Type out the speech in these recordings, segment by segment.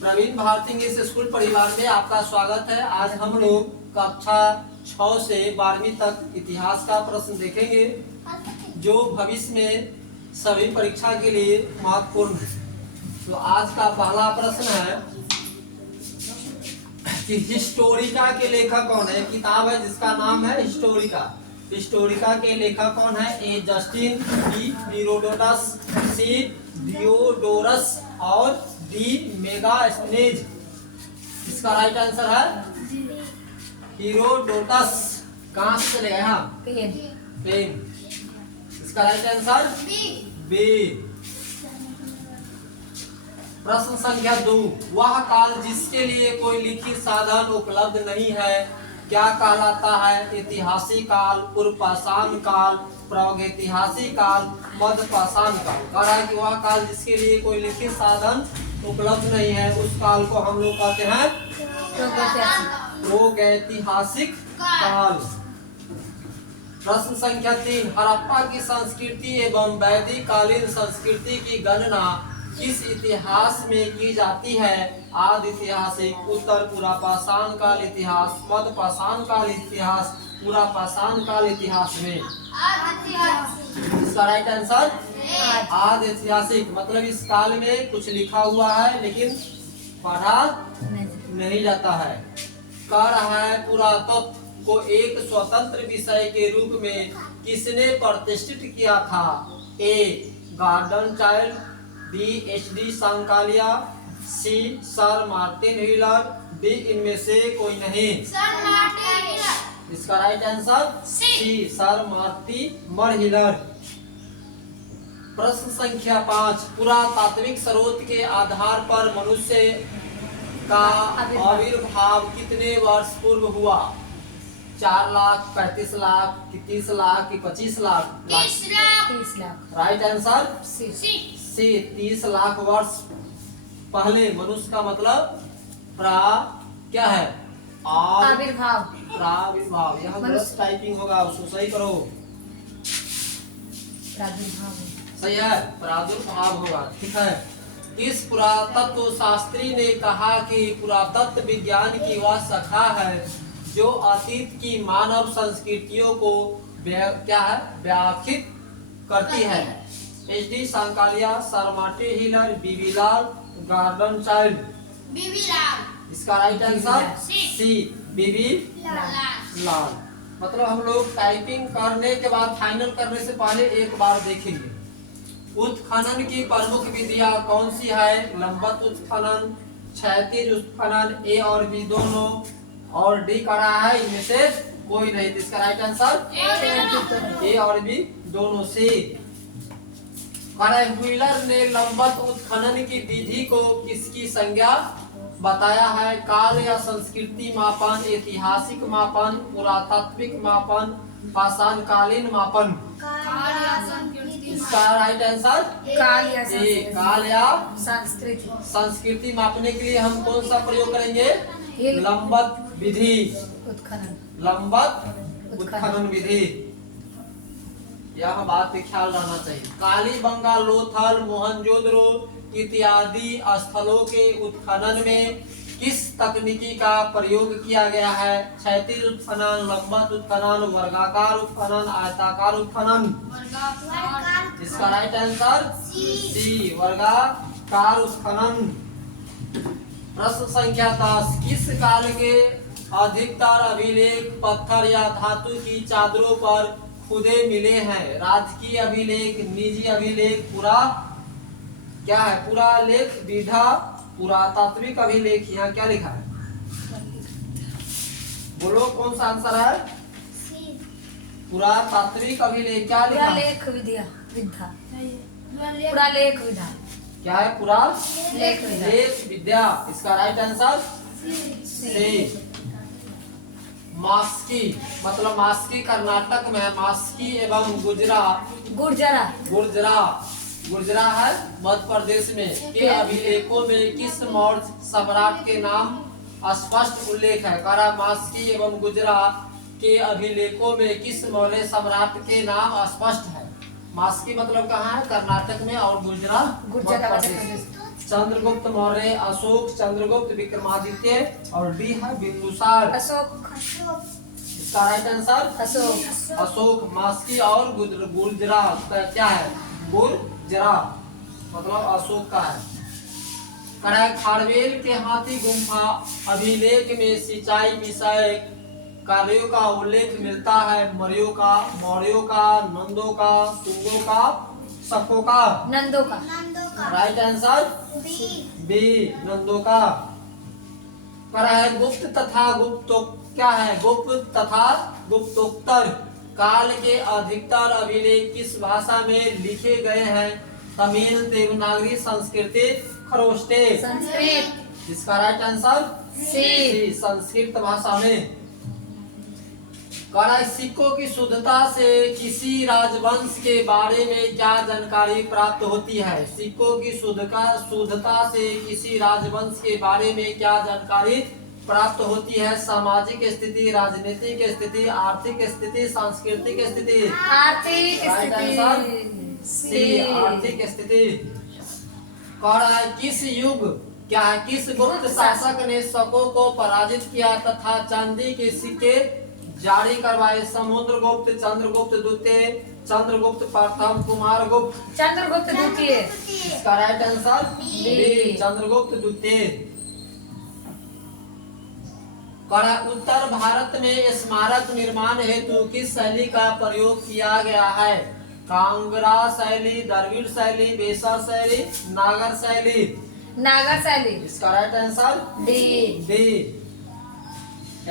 Praveen Bharti English school परिवार में आपका स्वागत है। आज हम लोग कक्षा 6 से 12वीं तक इतिहास का प्रश्न देखेंगे जो भविष्य में सभी परीक्षा के लिए महत्वपूर्ण है। तो आज का पहला प्रश्न है कि हिस्टोरिका के लेखक कौन है। किताब है जिसका नाम है हिस्टोरिका। हिस्टोरिका के लेखक कौन है? ए जस्टिन, बी हीरोडोटस, सी डियोडोरस और डी मेगास्थनीज। इसका राइट आंसर है हीरोडोटस। कहाँ से चलेगा यहाँ? पेन। इसका राइट आंसर बी। प्रश्न संख्या 2, वह काल जिसके लिए कोई लिखित साधन उपलब्ध नहीं है क्या कहलाता है? ऐतिहासिक काल, पूर्व पाषाण काल, प्रागैतिहासिक काल, मध्य पाषाण काल। कह रहा है कि वह काल जिसके लिए कोई लिखित साधन उपलब्ध नहीं है उस काल को हम लोग कहते हैं प्रागैतिहासिक काल। प्रश्न संख्या 3, हड़प्पा की संस्कृति एवं वैदिक कालीन संस्कृति की गणना किस इतिहास में की जाती है? आदि ऐतिहासिक, उत्तर पुरापाषाण काल इतिहास, मध्य पाषाण काल इतिहास, पुरापाषाण काल इतिहास में। इसका राइट आंसर आदि ऐतिहासिक। मतलब इस काल में कुछ लिखा हुआ है लेकिन पढ़ा नहीं जाता है। कह रहा है पुरातत्व को एक स्वतंत्र विषय के रूप में किसने प्रतिष्ठित किया था? A Gordon Childe, B H D. Sankalia, C sir Martin Wheeler, D इनमें से कोई नहीं। इसका right answer C sir Martin Wheeler. प्रश्न संख्या 5, पुरातात्विक स्रोत के आधार पर मनुष्य का आविर्भाव कितने वर्ष पूर्व हुआ? 4 लाख, 35 लाख, 30 लाख कि 25 lakh? 30 lakh. Right answer C 30 lakh वर्ष पहले मनुष्य का मतलब क्या है? आविर्भाव। प्राविर्भाव। यहाँ गलत टाइपिंग होगा, उसको सही करो। सही है, प्रादुर्भाव होगा। ठीक है। इस पुरातत्व शास्त्री ने कहा कि पुरातत्व विज्ञान की वह शाखा है जो अतीत की मानव संस्कृतियों को क्या है व्याख्यायित करती है। HD. Sankalia, sir Martin Wheeler, BV. Lal, Gordon Childe. इसका right answer C BV. Lal. मतलब हम लोग टाइपिंग करने के बाद फाइनल करने से पहले एक बार देखेंगे। उत्खनन की प्रमुख विधियां कौन सी है? लंबवत उत्खनन, क्षैतिज उत्खनन, ए और बी दोनों, और डी कर रहा है इनमें से कोई नहीं। इसका राइट आंसर ए और बी दोनों से। व्हीलर ने लंबवत उत्खनन की विधि को किसकी संज्ञा बताया है? काल या संस्कृति मापन, ऐतिहासिक मापन, पुरातात्विक मापन, पाषाणकालीन मापन। इसका राइट आंसर काल या संस्कृति मापने के लिए हम कौन सा प्रयोग करेंगे? लंबवत विधि, लंबवत उत्खनन विधि। यह बात पे ख्याल रहना चाहिए। कालीबंगा, लोथल, मोहनजोदड़ो इत्यादि स्थलों के उत्खनन में किस तकनीकी का प्रयोग किया गया है? क्षैतिज उत्खनन, लंबवत उत्खनन, वर्गाकार उत्खनन, आयताकार उत्खनन। इसका राइट आंसर सी वर्गाकार उत्खनन। प्रश्न संख्या 10, किस काल के अधिकतर अभिलेख पत्थर या धातु की चादरों पर खुदे मिले हैं? राजकीय अभिलेख, निजी अभिलेख, क्या है? पुरालेख विधा, पुरातात्विक अभिलेख। यहाँ क्या लिखा है? बोलो कौन सा आंसर है? पुरातात्विक अभिलेख। क्या लिखा है? पुरालेख विधा। क्या है? पुरालेख विद्या। इसका राइट आंसर सी। मास्की, मतलब मास्की कर्नाटक में है। मास्की एवं गुर्जरा है मध्य प्रदेश में। के अभिलेखों में किस मौर्य सम्राट के नाम स्पष्ट उल्लेख है? करा मास्की एवं गुर्जरा के अभिलेखों में किस मौर्य सम्राट के नाम स्पष्ट है? मास्की मतलब कहाँ है? कर्नाटक में, और गुर्जरा मध्य प्रदेश। चंद्रगुप्त मौर्य, अशोक, चंद्रगुप्त, विक्रमादित्य और डी है बिंदुसार। अशोक। इसका राइट आंसर अशोक। अशोक। मास्की और गुर्जरा का क्या है? गुर्जरा मतलब अशोक का है। खारवेल के हाथी गुम्फा अभिलेख में सिंचाई विषय कार्यों का उल्लेख मिलता है। मौर्यों का, नंदों का, शुंगों का, शकों का। नंदों का। राइट आंसर बी नंदों का। गुप्त तथा गुप्तो क्या है? गुप्त तथा गुप्तोत्तर काल के अधिकतर अभिलेख किस भाषा में लिखे गए हैं? तमिल, देवनागरी, संस्कृत, खरोष्टे। संस्कृत। इसका राइट आंसर सी। संस्कृत भाषा में। सिक्कों की शुद्धता से किसी राजवंश के बारे में क्या जानकारी प्राप्त होती है? सिक्कों की शुद्धता से किसी राजवंश के बारे में क्या जानकारी प्राप्त होती है? सामाजिक स्थिति, राजनीतिक स्थिति, आर्थिक स्थिति, सांस्कृतिक स्थिति। आर्थिक राइट आंसर सी आर्थिक स्थिति। किस युग क्या है? किस गुप्त शासक ने शकों को पराजित किया तथा चांदी के सिक्के जारी करवाए? समुद्रगुप्त, चंद्रगुप्त द्वितीय, चंद्रगुप्त प्रथम, कुमारगुप्त। चंद्रगुप्त द्वितीय। इसका राइट आंसर बी चंद्रगुप्त द्वितीय। उत्तर भारत में स्मारक निर्माण हेतु किस शैली का प्रयोग किया गया है? कांगड़ा शैली, द्रविड़ शैली, बेसर शैली, नागर शैली। नागर शैली। इसका राइट आंसर डी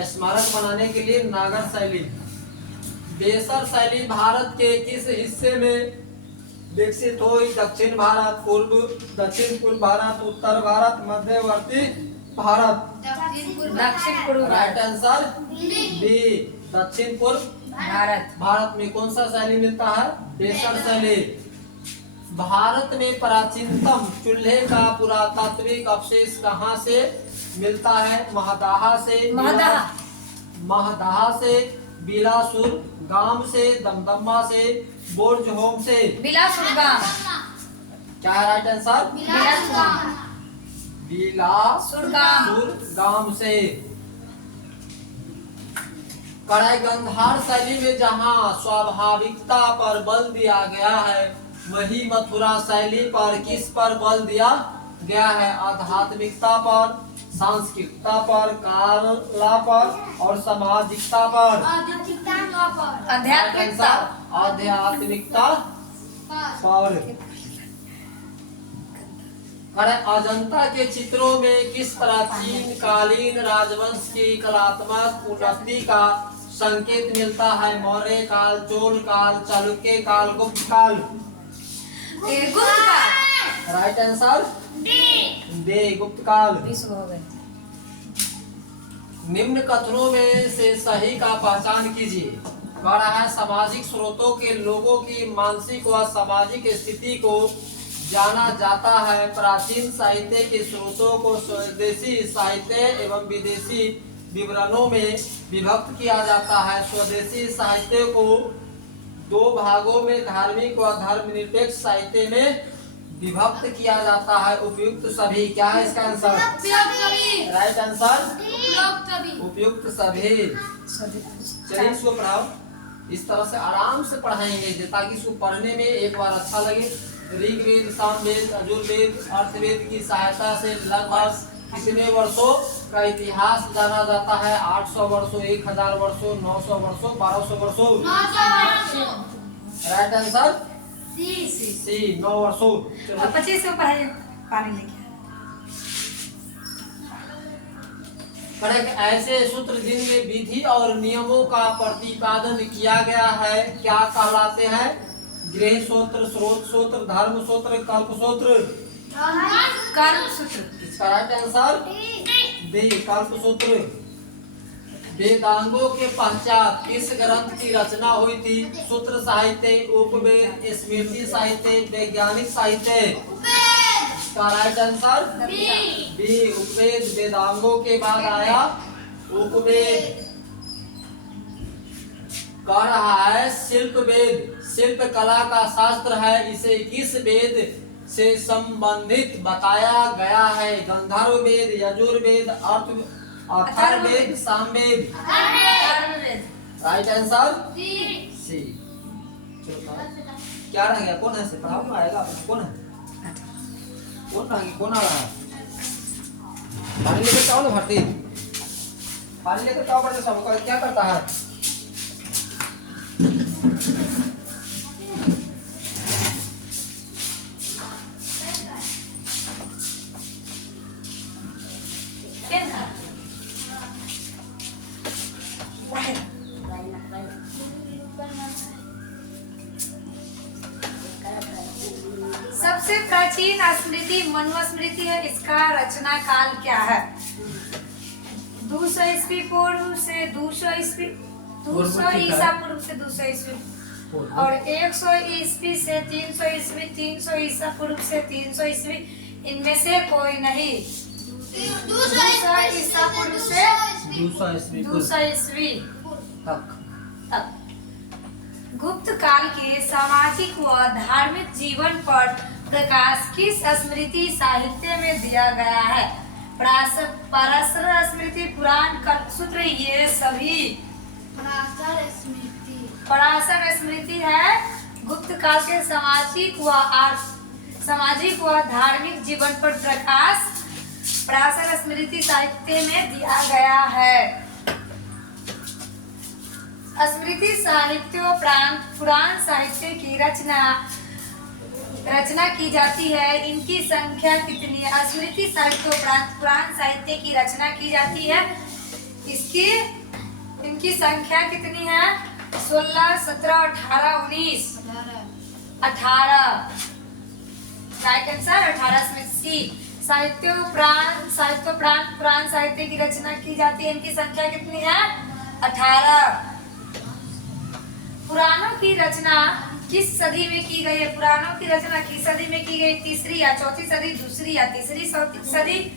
स्मारक बनाने के लिए नागर शैली। बेसर शैली भारत के किस हिस्से में विकसित हुई? दक्षिण भारत, दक्षिण पूर्व भारत, उत्तर भारत, मध्यवर्ती भारत। दक्षिण पूर्व। राइट आंसर बी दक्षिण पूर्व भारत। भारत में कौन सा शैली मिलता है? बेसर शैली। भारत में प्राचीनतम चूल्हे का पुरातात्विक अवशेष कहाँ से मिलता है? महदाहा से, बिलासुर गांव से, दमदमा से, बोर्जहोम से। बिलासुर गांव। क्या है राइट आंसर? बिलासुर गांव से। गंधार शैली में जहाँ स्वाभाविकता पर बल दिया गया है, वही मथुरा शैली पर किस पर बल दिया गया है? आध्यात्मिकता पर, सांस्कृतिकता पर, कला पर और सामाजिकता पर। आध्यात्मिकता पर। अजंता के चित्रों में किस प्राचीन कालीन राजवंश की कलात्मक उन्नति का संकेत मिलता है? मौर्य काल, चोल काल, चालुक्य काल, गुप्त काल। राइट आंसर डी गुप्त काल। निम्न कथनों में से सही का पहचान कीजिए। सामाजिक स्रोतों के लोगों की मानसिक व सामाजिक स्थिति को जाना जाता है। प्राचीन साहित्य के स्रोतों को स्वदेशी साहित्य एवं विदेशी विवरणों में विभक्त किया जाता है। स्वदेशी साहित्य को दो भागों में धार्मिक व धर्मनिरपेक्ष साहित्य में विभक्त किया जाता है। उपयुक्त सभी क्या है इसका आंसर? राइट आंसर उपयुक्त सभी। चलिए इसको पढ़ाओ। इस तरह से आराम से पढ़ाएंगे ताकि इसको पढ़ने में एक बार अच्छा लगे। ऋग्वेद, सामवेद, यजुर्वेद, अर्थवेद की सहायता से लगभग कितने वर्षों का इतिहास जाना जाता है? 800 वर्षों, 1000 वर्षों, 900 वर्षों, 1200 वर्षों। राइट आंसर सी 9 वर्षों। 25 में पढ़ाइए पानी लेके। ऐसे सूत्र जिनमें विधि और नियमों का प्रतिपादन किया गया है क्या कहलाते हैं? गृह सूत्र, स्रोत सूत्र, धर्म सूत्र, कल्प सूत्र। इसका राइट आंसर डी कल्प सूत्र। वेदांगों के पश्चात किस ग्रंथ की रचना हुई थी? सूत्र साहित्य, उपवेद, स्मृति साहित्य, वैज्ञानिक साहित्य। इसका राइट आंसर बी उपवेद। वेदांगों के बाद आया उपवेद। कह रहा है शिल्प वेद शिल्प कला का शास्त्र है। इसे किस वेद से संबंधित बताया गया है। Gandharva Veda, Yajurveda, Atharvaveda, Samaveda. Atharvaveda. Right answer C. क्या रह गया? कौन है? से पढ़ाओ ना, आएगा अपना। कौन है? कौन रह गया? कौन आ रहा है? पानी लेकर जाओ ना भरती, पानी लेकर जाओ। बड़े सब क्या करता है? सबसे प्राचीन स्मृति मनुस्मृति है। इसका रचना काल क्या है? 200 ईस्वी पूर्व से 200 ईस्वी, 200 ईसा पूर्व से 200 ईस्वी, और 100 ईस्वी से 300 ईस्वी, 300 ईसा पूर्व से 300 ईस्वी। इनमें से कोई नहीं। 200 ईसा पूर्व से 200 ईस्वी तक। गुप्त काल के सामाजिक व धार्मिक जीवन पर प्रकाश किस स्मृति साहित्य में दिया गया है? पराशर स्मृति, पुराण, कल्पसूत्र, ये सभी। पराशर स्मृति है। गुप्त काल के सामाजिक व धार्मिक जीवन पर प्रकाश पराशर स्मृति साहित्य में दिया गया है। स्मृति साहित्य पुराण साहित्य की रचना की जाती है। इनकी संख्या कितनी है? स्मृति साहित्य पुराण साहित्य की रचना की जाती है। इनकी संख्या कितनी है? 16, 17, 18, 19, 18। राइट आंसर 18 स्मृति साहित्य पुराण साहित्य की रचना की जाती है। इनकी संख्या कितनी है? 18। पुराणों की रचना किस सदी में की गई है? पुराणों की रचना किस सदी में की गई? 3री या 4थी सदी, 2री या 3री सदी,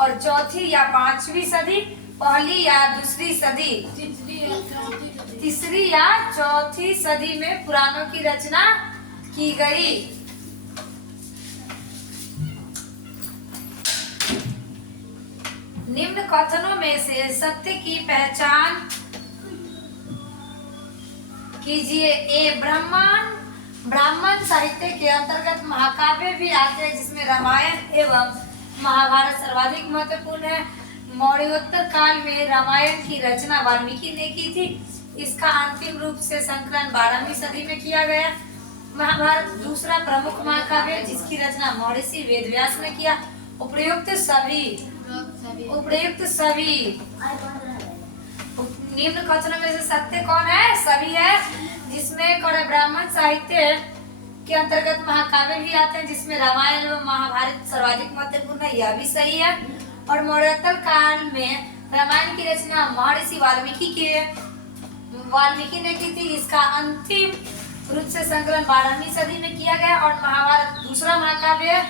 और 4थी या 5वीं सदी, पहली या 2री सदी? 3री या 4थी सदी में पुराणों की रचना की गई। निम्न कथनों में से सत्य की पहचान कीजिए। ए, ब्राह्मण साहित्य के अंतर्गत महाकाव्य भी आते हैं, जिसमें रामायण एवं महाभारत सर्वाधिक महत्वपूर्ण है। मौर्योत्तर काल में रामायण की रचना वाल्मीकि ने की थी। इसका अंतिम रूप से संकलन 12वीं सदी में किया गया। महाभारत दूसरा प्रमुख महाकाव्य, जिसकी रचना महर्षि वेदव्यास ने किया। उपर्युक्त सभी निम्न कथनों में से सत्य कौन है? सभी है। जिसमें ब्राह्मण साहित्य के अंतर्गत महाकाव्य भी आते हैं, जिसमें रामायण एवं महाभारत सर्वाधिक महत्वपूर्ण है, यह भी सही है। और मौर्योत्तर काल में रामायण की रचना महर्षि वाल्मीकि ने की थी। इसका अंतिम रूप से संकलन 12वीं सदी में किया गया। और महाभारत दूसरा महाकाव्य है,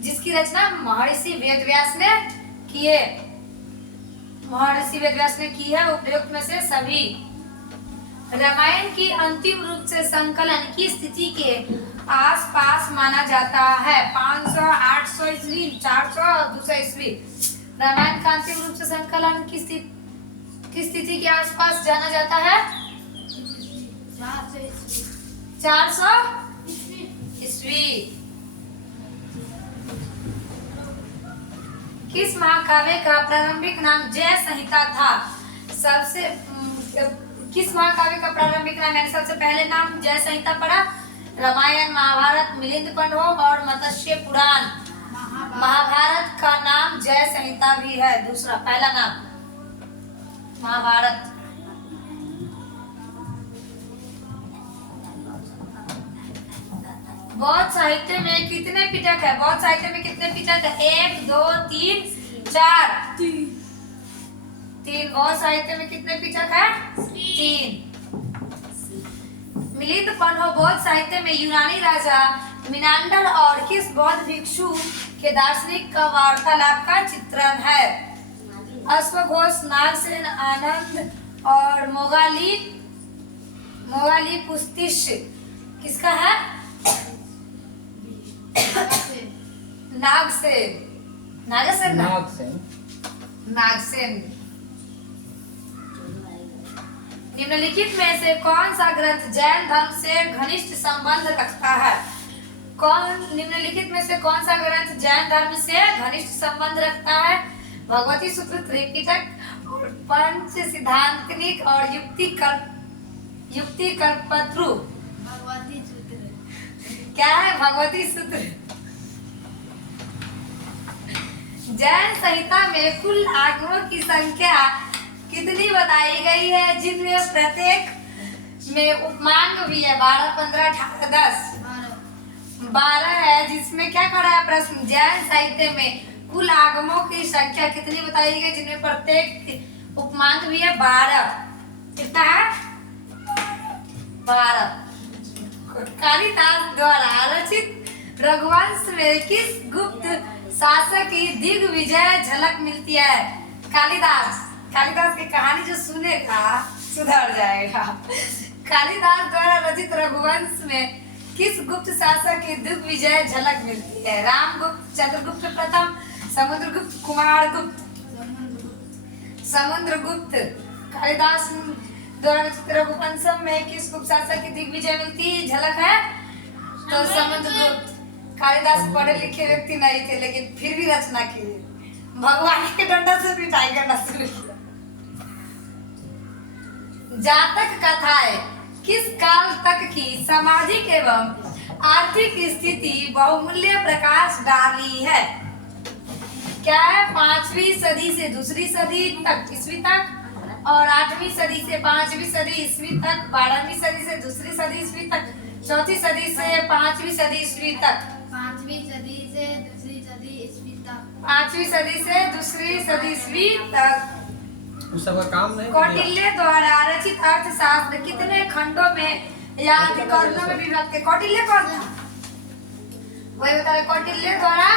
जिसकी रचना महर्षि वेदव्यास ने की है। उपयुक्त में से सभी। रामायण की अंतिम रूप से संकलन की स्थिति के आसपास माना जाता है। 500, 800 ईस्वी, 400 और 200 ईस्वी। रामायण का अंतिम रूप से संकलन की स्थिति के आसपास जाना जाता है। 400 ईस्वी। किस महाकाव्य का प्रारंभिक नाम जय संहिता था? किस महाकाव्य का प्रारंभिक नाम, यानी सबसे पहले नाम जय संहिता पड़ा? रामायण, महाभारत, मिलिंद पंडव और मत्स्य पुराण। महाभारत का नाम जय संहिता भी है। दूसरा पहला नाम महाभारत। बौद्ध साहित्य में कितने पिटक है? बौद्ध साहित्य में कितने पिटक है? 1, 2, 3, 4। 3। बौद्ध साहित्य में कितने पिटक है? 3। मिलिंद पंडव बौद्ध साहित्य में यूनानी राजा मिनांडर और किस बौद्ध भिक्षु के दार्शनिक का वार्तालाप का चित्रण है? अश्वघोष, नागसेन, आनंद और मोगाली पुस्तिश किसका है? नागसेन। नागसेन ना? नागसेन। नागसेन। निम्नलिखित में से कौन सा ग्रंथ जैन धर्म से घनिष्ठ संबंध रखता है? निम्नलिखित में से कौन सा ग्रंथ जैन धर्म से घनिष्ठ संबंध रखता है? भगवती सूत्र, त्रिपिटक और पंच सिद्धांतनिक और युक्ति कल्पत्रु। भगवती सूत्र। क्या है भगवती सूत्र? जैन संहिता में कुल आगमों की संख्या कितनी बताई गई है, जिनमें प्रत्येक में उपमांग भी है? 12, 15, 18, 10। 12 है, जिसमें क्या खड़ा है प्रश्न? जैन साहित्य में कुल आगमों की संख्या कितनी बताई गई, जिनमें प्रत्येक उपमांग भी है? 12। कितना है? 12। कालिदास द्वारा रचित रघुवंश में किस गुप्त शासक की दिग्विजय झलक मिलती है? कालिदास की कहानी जो सुनेगा सुधर जाएगा। कालिदास द्वारा रचित रघुवंश में किस गुप्त शासक की दिग्विजय झलक मिलती है? रामगुप्त, चंद्रगुप्त प्रथम, समुद्रगुप्त, कुमारगुप्त? समुद्रगुप्त। कालिदास द्वारा रचित रघुवंश में किस गुप्त शासक की दिग्विजय मिलती झलक है? तो समुद्रगुप्त। कालिदास पढ़े लिखे व्यक्ति नहीं थे, लेकिन फिर भी रचना की, भगवान के डंडा से पिटाई करना शुरू किया। जातक कथाएं किस काल तक की सामाजिक एवं आर्थिक स्थिति बहुमूल्य प्रकाश डाली है? क्या है? 5वीं सदी से 2री सदी तक ईस्वी तक, और 8वीं सदी से 5वीं सदी ईस्वी तक, 12वीं सदी से 2री सदी ईस्वी तक, 4थी सदी से 5वीं सदी ईस्वी तक। 5वीं सदी से 2री सदी ईस्वी तक। 5वीं सदी से 2री सदी ईस्वी तक। उस सब का काम नहीं। कौटिल्य द्वारा रचित अर्थशास्त्र कितने खंडों में या अधिकरणों में विभक्त है? कौटिल्य कौन था? वही बता रहे। कौटिल्य द्वारा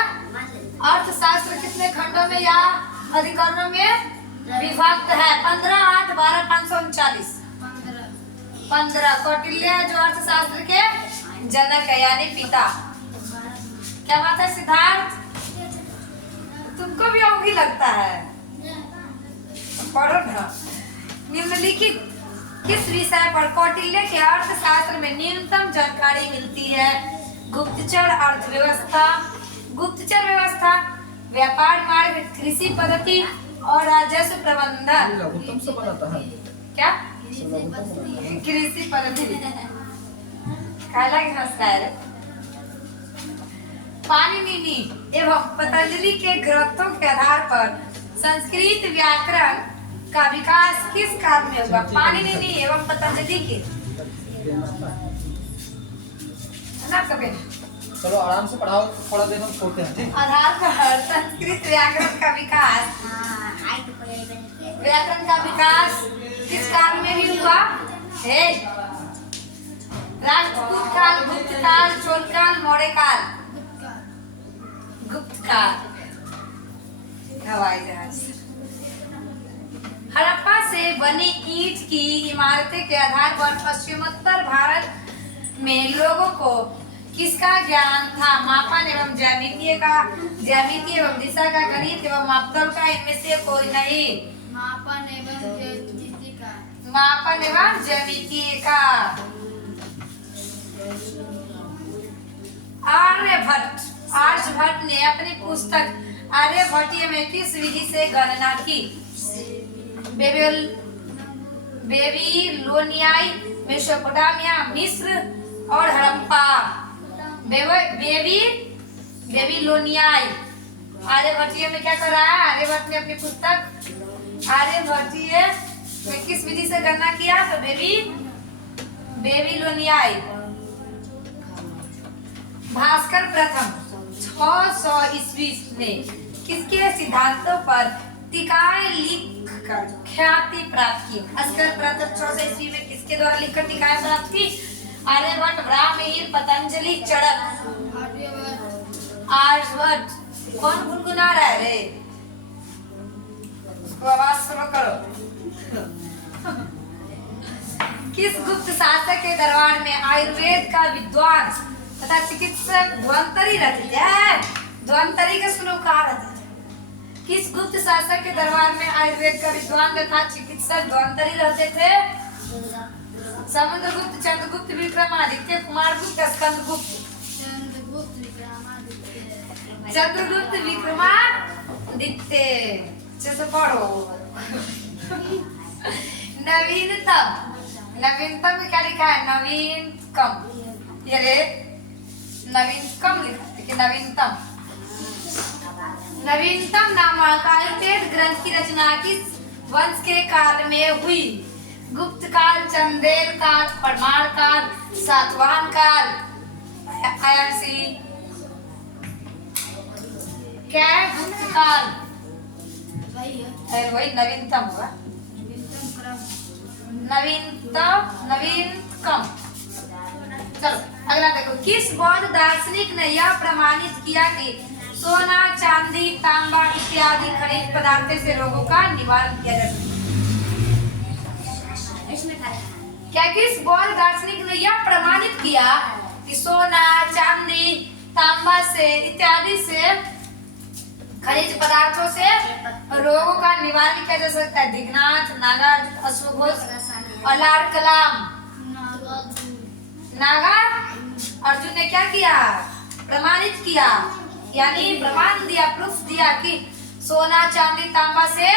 अर्थशास्त्र कितने खंडों में या अधिकरणों में विभक्त है? 15, 8, 12, 539। 15। कौटिल्य जो अर्थशास्त्र के जनक है, यानी पिता। क्या बात है सिद्धार्थ? तुमको भी औंधी लगता है, पढ़ो ना। निम्नलिखित किस विषय पर कौटिल्य के अर्थशास्त्र में न्यूनतम जानकारी मिलती है? गुप्तचर अर्थव्यवस्था, गुप्तचर व्यवस्था, व्यापार मार्ग, कृषि पद्धति और राजस्व प्रबंधन। लघुत्तम से बनाता है क्या? लघुत्तम। कृषि पद्धति। काला घासता है। पाणिनि एवं पतंजलि के ग्रंथों के आधार पर संस्कृत व्याकरण का विकास किस काल में होगा? पाणिनि एवं पतंजलि के ना कभी। चलो आराम से पढ़ाओ, थोड़ा देर हम सोते हैं, ठीक? आधार पर संस्कृत व्याकरण का विकास, व्याकरण का विकास किस काल में भी हुआ है? राष्ट्रकूट काल, गुप्त काल, चोल काल, मौर्य काल? गुप्त काल। हवाई जहाज। हड़प्पा से बनी ईंट की इमारतें के आधार पर पश्चिमोत्तर भारत में लोगों को किसका ज्ञान था? मापन एवं ज्यामितीय का, ज्यामितीय एवं दिशा का, गणित एवं मापतोल का, इनमें से कोई नहीं। मापन एवं ज्यामितीय का। मापन एवं ज्यामितीय का। आर्यभट्ट ने अपनी पुस्तक आर्यभट्टीय में किस विधि से गणना की? बेबीलोनियाई, मेसोपोटामिया, मिस्र और हड़प्पा। बेबीलोनियाई। आर्यभट्टीय में क्या कर रहा है? आर्यभट्ट ने अपनी पुस्तक आर्यभट्टीय में किस विधि से गणना किया? तो बेबीलोनियाई। भास्कर प्रथम 600 ईस्वी में किसके सिद्धांतों पर टीकाएं लिखकर ख्याति प्राप्त की? भास्कर प्रथम 600 ईस्वी में किसके द्वारा लिखकर टीकाएं प्राप्त की? आर्यभट्ट, ब्राह्मण, पतंजलि, चरक। आर्यभट्ट। कौन गुनगुना रहा है रे? उसको आवाज सुनो करो। किस गुप्त शासक के दरबार में आयुर्वेद का विद्वान तथा चिकित्सक द्वंतरी रचित है। द्वंतरी के श्लोकार है। किस गुप्त शासक के दरबार में आयुर्वेद का विद्वान तथा चिकित्सक द्वंतरी रहते थे? समुद्रगुप्त, चंद्रगुप्त, विक्रमादित्य, कुमारगुप्त, स्कंदगुप्त। चंद्रगुप्त विक्रमादित्य। चंद्रगुप्त विक्रमादित्य। अच्छे से पढ़ो। नवीनतम, नवीनतम में क्या लिखा है? नवीनतम। ये रे नवीनतम लिखा है कि नवीनतम। नवीनतम नामक आयुर्वेद ग्रंथ की रचना किस वंश के काल में हुई? गुप्त काल, चंदेल काल, परमार काल, सातवाहन काल। आयांसी क्या है? गुप्त काल। वही है। अरे वही नवीनतम हुआ। नवीनतम क्रम। नवीनतम। चलो अगला देखो। किस बौद्ध दार्शनिक ने यह प्रमाणित किया कि सोना, चांदी, तांबा इत्यादि खनिज पदार्थों से रोगों का निवारण किया जा सकता है? क्या किस बौद्ध दार्शनिक ने यह प्रमाणित किया कि सोना, चांदी, तांबा से इत्यादि से खनिज पदार्थों से रोगों का निवारण किया जा सकता है? दिगनाथ, नागार्जुन, अश्वघोष, अलार कलाम। नागा अर्जुन ने क्या किया? प्रमाणित किया, यानी प्रमाण दिया, प्रूफ दिया कि सोना, चांदी, तांबा से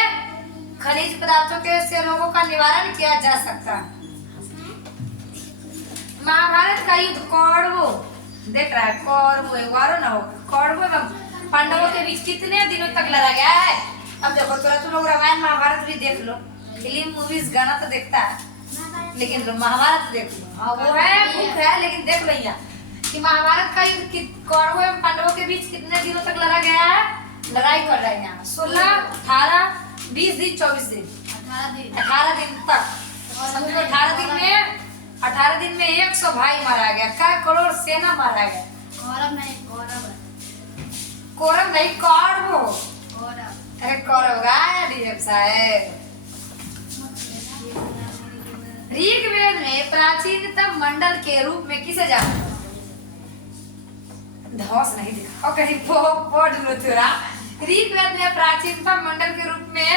खनिज पदार्थों के से रोगों का निवारण किया जा सकता है। महाभारत का युद्ध कौरवों, देख रहा है कौरवों, वारो ना हो, कौरवों एवं पांडवों के बीच कितने दिनों तक लड़ा गया है? अब देखो थोड़ा तुम लोग रामायण महाभारत भी देख लो, फिल्म मूवीज गाना तो देखता है, लेकिन महाभारत देख लो। वो है बुक है, लेकिन देख लो यहाँ कि महाभारत का युद्ध कौरवों एवं पांडवों के बीच कितने दिनों तक लड़ा गया है? लड़ाई कर रहे हैं यहाँ 16, 18, 20 दिन, 24 दिन, 18 दिन तक। समझो 18 दिन में 100 भाई मारा गया। क्या करोड़ सेना मारा गया? कौरव नहीं, कौरव है। कौरव नहीं, कौरव। कौरव। अरे कौरव गाय डीएम साहब। ऋग्वेद में प्राचीनतम मंडल के रूप में किसे जाना? धौस नहीं दिखा और कहीं पढ़ लो थोड़ा। ऋग्वेद में प्राचीनतम मंडल के रूप में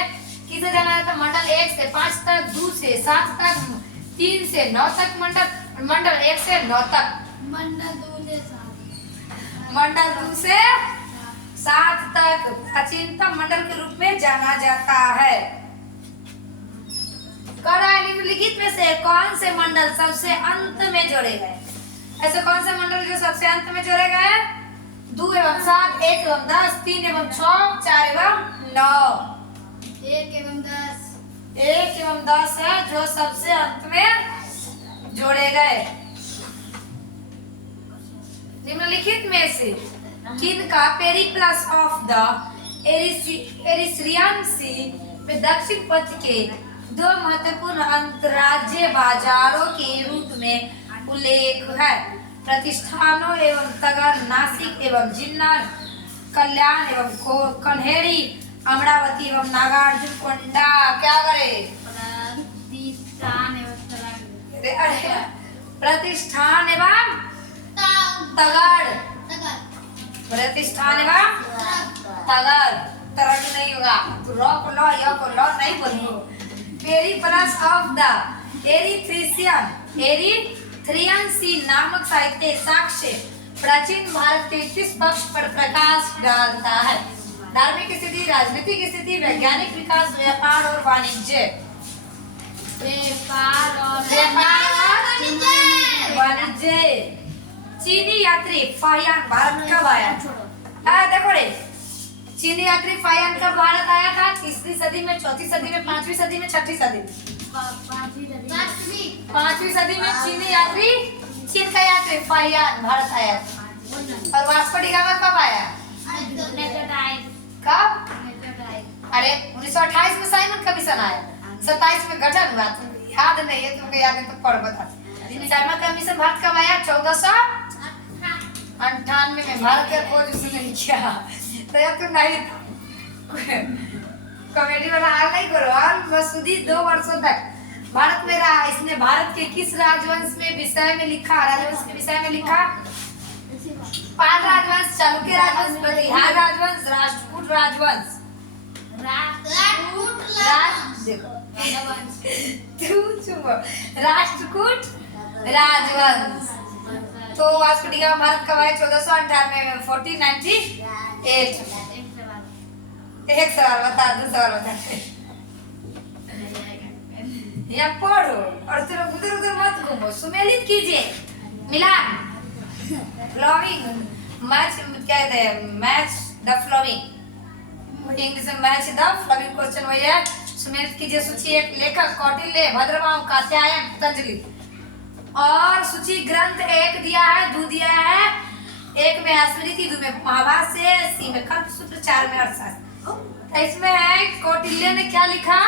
किसे जाना जाता? मंडल 1 से 5 तक, 2 से 7 तक, 3 से 9 तक, मंडल 1 से 9 तक, मंडल 2 से 7। मंडल 2 से 7 तक प्राचीनतम मंडल के रूप में जाना जाता है। निम्नलिखित में से कौन से मंडल सबसे अंत में जोड़े गए? ऐसे कौन से मंडल जो सबसे अंत में जोड़े गए? 2 एवं 7, 1 एवं 10, 3 एवं 6, 4 एवं 9। 1 एवं 10। 1 एवं 10 है जो सबसे अंत में जोड़े गए। निम्नलिखित में से किनका पेरिप्लस ऑफ द एरिथ्रियन सी में दक्षिण पथ के 2 महत्वपूर्ण अंतर्राज्यीय बाजारों के रूप में उल्लेख है? प्रतिष्ठानों एवं तगर, नासिक एवं जिन्ना, कल्याण एवं कन्हेरी, अमरावती एवं नागार्जुन कोंडा। क्या करे? प्रतिष्ठान एवं तगर। प्रतिष्ठान एवं तगर। प्रतिष्ठान एवं तगर। तरग नहीं होगा तो रॉ को लॉ, या को लॉ नहीं बोलिए। पेरिप्लस ऑफ द एरिथ्रियन सी नामक साहित्य साक्ष्य प्राचीन भारत के किस पक्ष पर प्रकाश डालता है? धार्मिक स्थिति, राजनीतिक स्थिति, वैज्ञानिक विकास, व्यापार और वाणिज्य। व्यापार और वाणिज्य। चीनी यात्री फाहियान भारत कब आया? देखो रे, चीनी यात्री फाहियान कब भारत आया था? 3वीं सदी में, 4वीं सदी में, 5वीं सदी में, 6वीं सदी में? 5वीं सदी में चीनी यात्री, चीन का यात्री फाहियान भारत आया था। और वास्को डी गामा कब आया? कब? अरे 1928 में साइमन कमीशन आया, 27 में गठन हुआ। तुमको याद नहीं है? तुमको याद है तो पढ़ बता। साइमन कमीशन भारत कब आया? 1498 में। भारत का खोज उसने नहीं किया तो यार तुम नहीं कॉमेडी वाला हाल नहीं करो। और मसूदी 2 वर्षों तक भारत में रहा। इसने भारत के किस राजवंश में विषय में लिखा? राजवंश के विषय में लिखा? पाल राजवंश, चालुक्य राजवंश, प्रतिहार राजवंश, राष्ट्रकूट राजवंश। राष्ट्रकूट राजवंश। तो वास्को डी गामा भारत कब आया? 1498 में, 1498। एक सवाल बता, दो सवाल बता। यहाँ पढ़ो और फिर उधर उधर मत घूमो, सुमेलित कीजिए। मिलान, फ्लोइंग, मैच क्या कहते हैं? मैच द फ्लोइंग, इंग्लिश में मैच द फ्लोइंग क्वेश्चन वही है। सुमेलित कीजिए सूची। एक लेखक कौटिल्य, भद्रवाह, कात्यायन, पतंजलि। और सूची ग्रंथ एक दिया है, दो दिया है। एक में स्मृति, दो में महाभाष्य, सी में कल्पसूत्र, 4 में अर्थशास्त्र। इसमें है कौटिल्य ने क्या लिखा?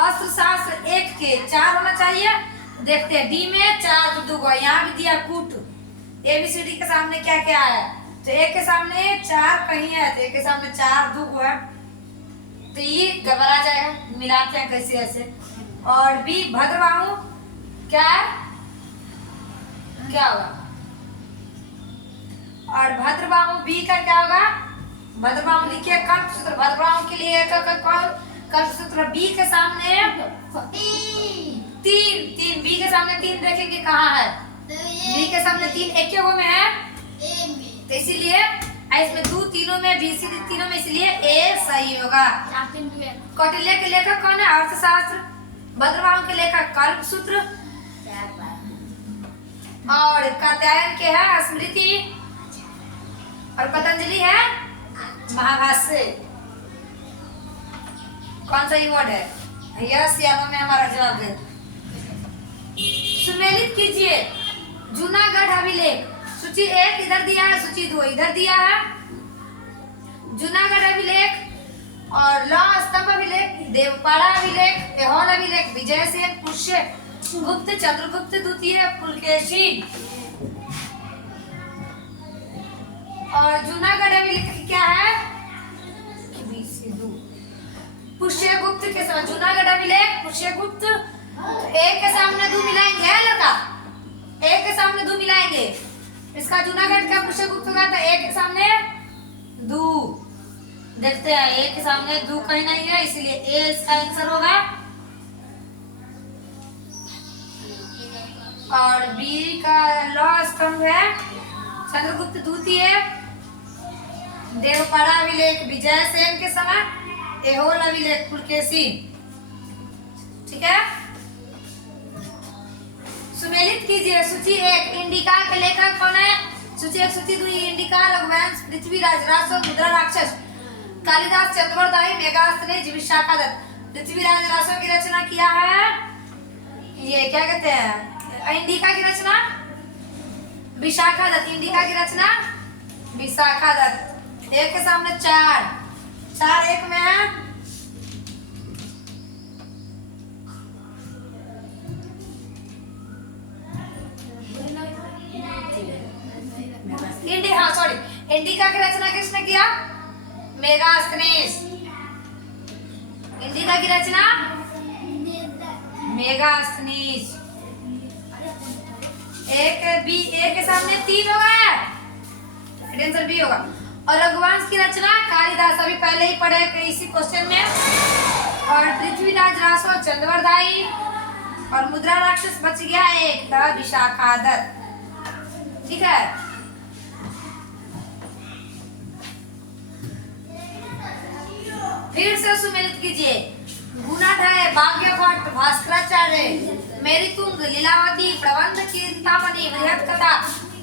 अस्त्रशास्त्र 1 के 4 होना चाहिए। देखते हैं डी में 4 तो 2, यहाँ भी दिया कूट। ABCD के सामने क्या क्या है? तो एक के सामने 4 कहीं है, तो एक के सामने 4 2 है, तो ये गड़बड़ा जाएगा। मिलाते हैं कैसे ऐसे। और बी भद्रबाहु क्या है? क्या होगा? और भद्रबाहु बी का क्या होगा? भद्रबाहु लिखिए कल्पसूत्र। भद्रबाहु के लिए कल्पसूत्र बी के सामने 3 बी के सामने 3 देखेंगे कहाँ है? बी के सामने 3 एक के में है, तो इसीलिए इसमें 2 तीनों में, बी सी तीनों में, इसलिए ए सही होगा। कौटिल्य के लेखक कौन है? अर्थशास्त्र। भद्रबाहु के लेखक कल्पसूत्र। और कात्यायन के है स्मृति। और पतंजलि है महाभाष्य। कौन सा वर्ड है? यस या नो में हमारा जवाब दे। सुमेलित कीजिए जूनागढ़ अभिलेख। सूची 1 इधर दिया है, सूची 2 इधर दिया है। जूनागढ़ अभिलेख और लौ स्तंभ अभिलेख, देवपाड़ा अभिलेख, ऐहोल अभिलेख, विजयसेन, पुष्य गुप्त, चंद्रगुप्त द्वितीय, पुलकेशी। और जूनागढ़ अभिलेख क्या है? पुष्यगुप्त के साथ जूनागढ़ अभिलेख, पुष्यगुप्त। एक के सामने 2 मिलाएंगे है लड़का, एक के सामने 2 मिलाएंगे। इसका जूनागढ़ का पुष्यगुप्त होगा, तो एक के सामने 2। देखते हैं, एक के सामने 2 कहीं नहीं है, इसलिए ए इसका आंसर होगा। और बी का लौ स्तंभ है चंद्रगुप्त द्वितीय, देवपाड़ा अभिलेख विजयसेन के समय, ऐहोल अभिलेख पुलकेशी। ठीक है, सुमेलित कीजिए सूची 1 इंडिका के लेखक कौन है? सूची 1 सूची 2 इंडिका, रघुवंश, पृथ्वीराज, रासो, मुद्रा राक्षस, कालिदास, चंद्रवरदाई, मेघास्त्रनेज, विशाखादत्त। पृथ्वीराज रासो की रचना किया है, ये क्या कहते हैं? इंडिका की रचना विशाखादत्त। इंडिका की रचना विशाखादत्त। एक के सामने 4 एक में है। इंडिका की रचना किसने किया? मेगास्थनीज। इंडिका की रचना मेगास्थनीज। एक के सामने 3 होगा, आंसर बी होगा। और रघुवंश की रचना कालिदास, अभी पहले ही पढ़े इसी क्वेश्चन में। और पृथ्वीराज, रासो, चंद्रवरदाई और मुद्रा राक्षस बच गया एक, था विशाखादत्त। ठीक है, फिर से सुमेलित कीजिए। गुणाढ्य, भाग्यभट्ट, भास्कराचार्य, मेरुतुंग, लीलावती, प्रबंध, चिंतामणि, बृहत कथा,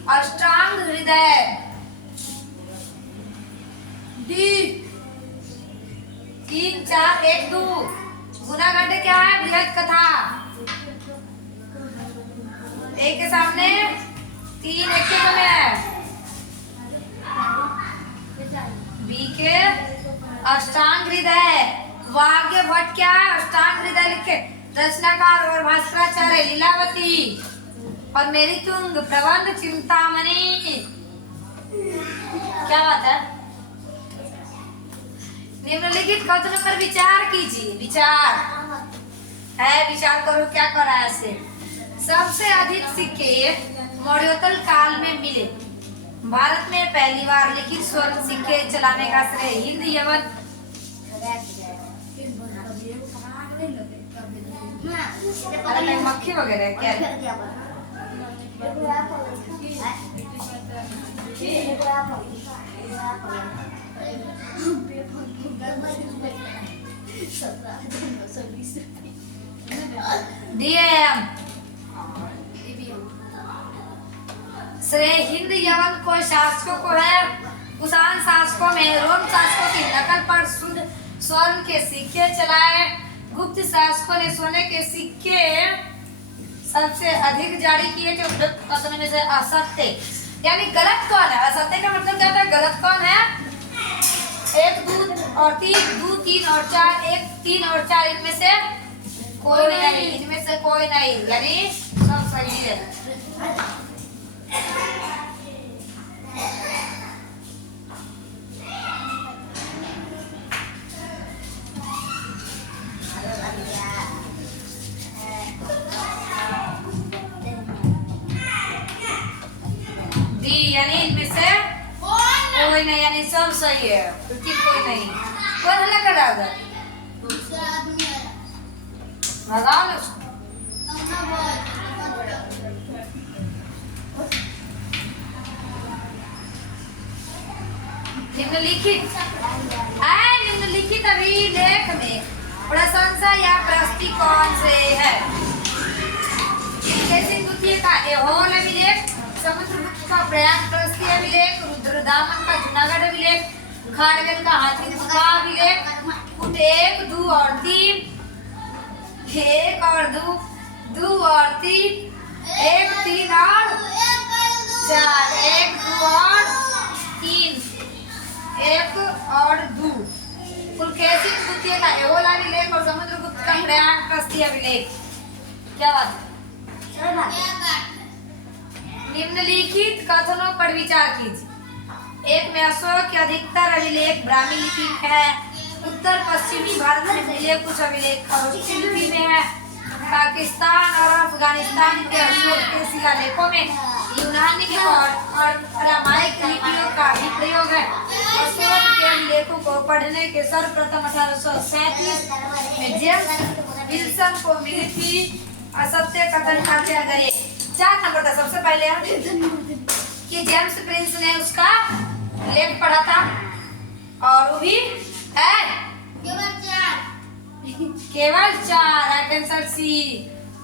अष्टांग हृदय। डी 3 4 1 2। गुणाढ्य क्या है? बृहत कथा। एक के सामने 3 एक के में है। बी के अष्टांग हृदय। भाग्यभट्ट क्या है? अष्टांग हृदय लिखे। रचनाकार और भास्कराचार्य लीलावती और मेरुतुंग, प्रबंध, चिंतामणि। क्या बात है? निम्नलिखित कथनों पर विचार कीजिए। विचार है, विचार करो क्या कर रहा है ऐसे। सबसे अधिक सिक्के मौर्योत्तर काल में मिले। भारत में पहली बार लिखित स्वर्ण सिक्के चलाने का श्रेय हिंद यमन अरे मक्खी वगैरह है क्या? डीएम श्रेय हिंद यवन को शासकों को है। कुषाण शासकों में रोम शासकों की नकल पर शुद्ध स्वर्ण के सिक्के चलाए। गुप्त शासकों ने सोने के सिक्के सबसे अधिक जारी किए जो कथनों में से असत्य यानी गलत कौन है? असत्य का मतलब क्या होता है? गलत कौन है? 1 2 और 3 2 3 और 4 1 3 और 4 इनमें से कोई नहीं, इनमें से कोई नहीं यानी सब सही है। डी यानी इनमें से कोई नहीं यानी सब सही है, क्योंकि कोई नहीं। कौन हल्ला कर रहा है? भगाओ ना उसको। निम्नलिखित अभिलेख में प्रशंसा या प्रस्तुति कौन से है? जैसे द्वितीय का एहोल अभिलेख, समुद्रगुप्त का प्रयाग प्रस्तुति अभिलेख, रुद्रदामन का जूनागढ़ अभिलेख, खारवेल का हाथी गुफा अभिलेख, कुट 1 2 और 3 1 और 2 2 और 3 1 3 और 4 1 2 और 3 1 और 2 पुलकेशिन द्वितीय का एहोल अभिलेख और समुद्रगुप्त का प्रयाग प्रस्तुति अभिलेख। क्या बात है? निम्नलिखित कथनों पर विचार कीजिए। एक में अशोक के अधिकतर अभिलेख ब्राह्मी लिपि में है। उत्तर पश्चिमी भारत में मिले कुछ अभिलेख खरोष्ठी लिपि में है। पाकिस्तान और अफगानिस्तान के अशोक के शिलालेखों में यूनानी और अरामाइक लिपियों का भी प्रयोग है। अशोक के अभिलेखों को पढ़ने के सर्वप्रथम 1837 में जेम्स विल्सन को मिली थी। असत्य कथन का चयन करिए। 4 नंबर था सबसे पहले कि जेम्स प्रिंस ने उसका लेख पढ़ा था और वो भी केवल 4 आंसर सी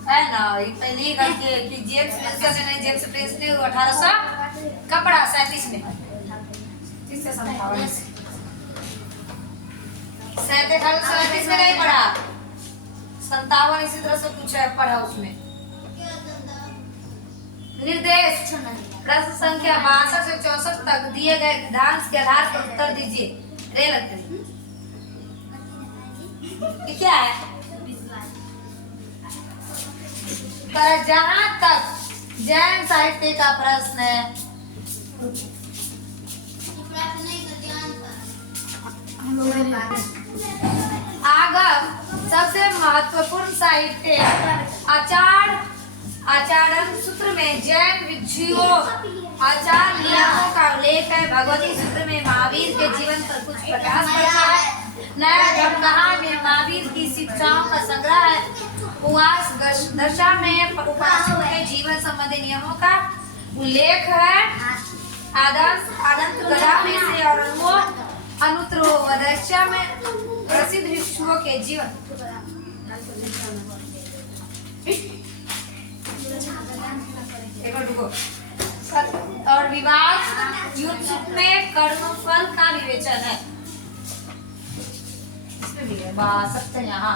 है ना। ये पहली गलती है कि जेम्स प्रिंस ने नहीं, जेम्स प्रिंस ने 1800 का पढ़ा 37 में 30 से 57 37 में नहीं पढ़ा, 57 इसी तरह से कुछ है पढ़ा उसमें। निर्देश प्रश्न संख्या 62 से 64 तक दिए गए सिद्धांत के आधार पर उत्तर दीजिए। ये क्या है? पर जहां तक जैन साहित्य का प्रश्न है, आगम सबसे महत्वपूर्ण साहित्य आचारण सूत्र में जैन भिक्षुओं आचार नियमों का उल्लेख है। भगवती सूत्र में महावीर के जीवन पर कुछ प्रकाश पड़ता है। नया धर्मकहा में महावीर की शिक्षाओं का संग्रह है। उपवास दशा में उपासकों के जीवन संबंधी नियमों का उल्लेख है। आदंत गदा में से और अनुत्तरोदशा में प्रसिद्ध भिक्षुओं के जीवन और विवाद युद्ध में कर्मफल का विवेचन है। सत्य यहाँ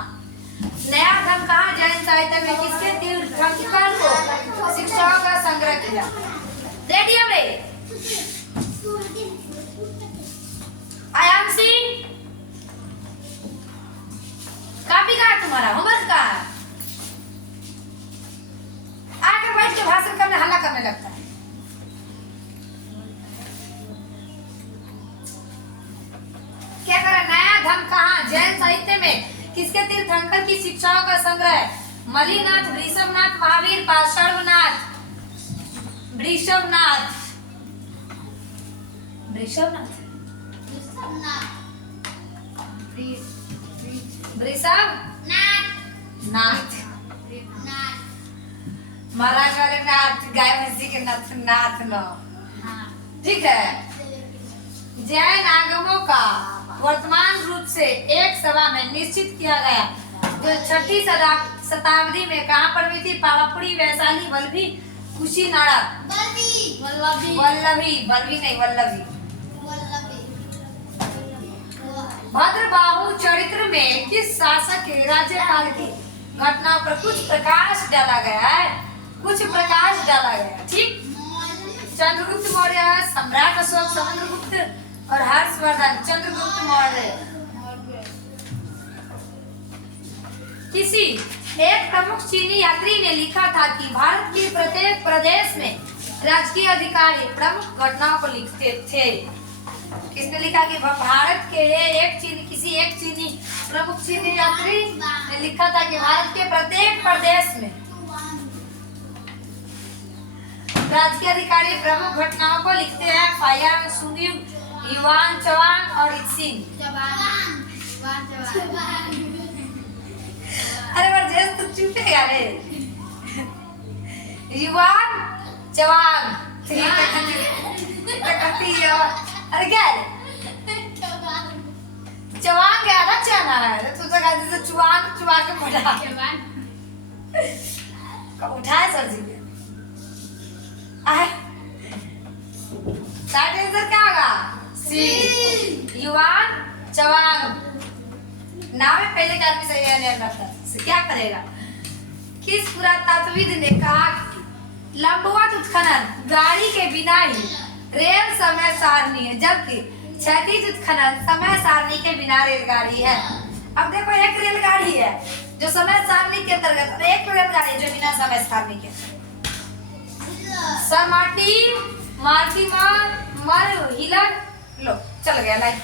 नया धर्म कहा जैन साहित्य में किसके तीर्थंकर को शिक्षाओं का संग्रह किया। रेडी है भाई? आयांशी काफी कहा तुम्हारा होमवर्क का आकर बैठ के भाषण करने हल्ला करने लगता है। क्या करा? नया धर्म कहा जैन साहित्य में किसके तीर्थंकर की शिक्षाओं का संग्रह है? मलिनाथ, वृषभनाथ, महावीर, पार्श्वनाथ, वृषभनाथ वृषभनाथ, वृषभनाथ, वृषभनाथ, महाराज वाले नाथ, गाय भैंसी के नाथ, नाथ न। ठीक है। जैन आगमों का वर्तमान रूप से एक सभा में निश्चित किया गया, जो 6ठी शताब्दी में कहाँ पर हुई थी? पावापुरी, वैशाली, वल्लभी, कुशीनाड़ा, वल्लभी नहीं, वल्लभी। भद्रबाहु चरित्र में किस शासक के राज्यकाल की घटनाओं पर कुछ प्रकाश डाला गया है? कुछ प्रकाश डाला गया। ठीक। चंद्रगुप्त मौर्य, सम्राट अशोक, समुद्रगुप्त और हर्षवर्धन। चंद्रगुप्त मौर्य। किसी एक प्रमुख चीनी यात्री ने लिखा था कि भारत के प्रत्येक प्रदेश में राजकीय अधिकारी प्रमुख घटनाओं को लिखते थे। किसने लिखा कि भारत के किसी एक चीनी प्रमुख चीनी यात्री ने लिखा था कि भारत के प्रत्येक प्रदेश में राजकीय अधिकारी प्रमुख घटनाओं को लिखते हैं। फायर, सुंगी, युवान चौहान और इक्सिन। अरे वर्जेश तो चुपेगा रे। युवान चौहान। अरे क्या है? चौहान क्या था? चाना है तो जगह जैसे चुवान चुवा के मोटा उठाए सर जी। आंसर क्या होगा? सी। युवान चौहान। नाम में पहले का आदमी सही है नहीं करता। क्या करेगा? किस पुरातत्वविद ने कहा लंबवत उत्खनन गाड़ी के बिना ही रेल समय सारणी है, जबकि क्षैतिज उत्खनन समय सारणी के बिना रेलगाड़ी है। अब देखो एक रेलगाड़ी है जो समय सारणी के अंतर्गत और एक रेलगाड़ी जो बिना समय सारणी के। सर मार्टिमर हिलर लो चल गया लाइट।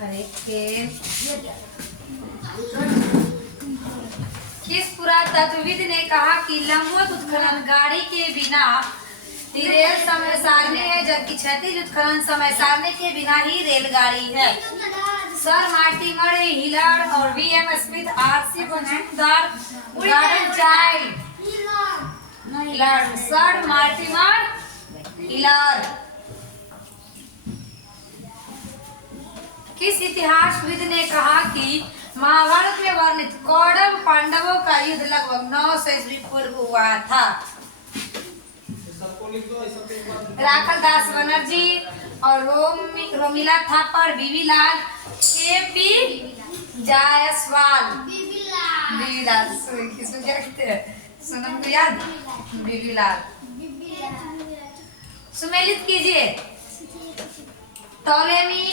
अरे किस पुरातत्वविद ने कहा कि लंबवत उत्खनन गाड़ी के बिना ही रेल समय सारणी है, जबकि क्षैतिज उत्खनन समय सारणी के बिना ही रेलगाड़ी है? सर मार्टिमर हिलर और V M Smith. R C Majumdar, Gordon Childe. Wheeler. Sir Mortimer Wheeler. किस इतिहासविद ने कहा कि महाभारत में वर्णित कौरव पांडवों का युद्ध लगभग 900 ईस्वी पूर्व हुआ था? राखल दास बनर्जी और रोमिला थापर, बीबी लाल, केपी जायसवाल। बीबी लाल किसको क्या कहते हैं? सुनम को याद? बीबी लाल। सुमेलित कीजिए। टॉलेमी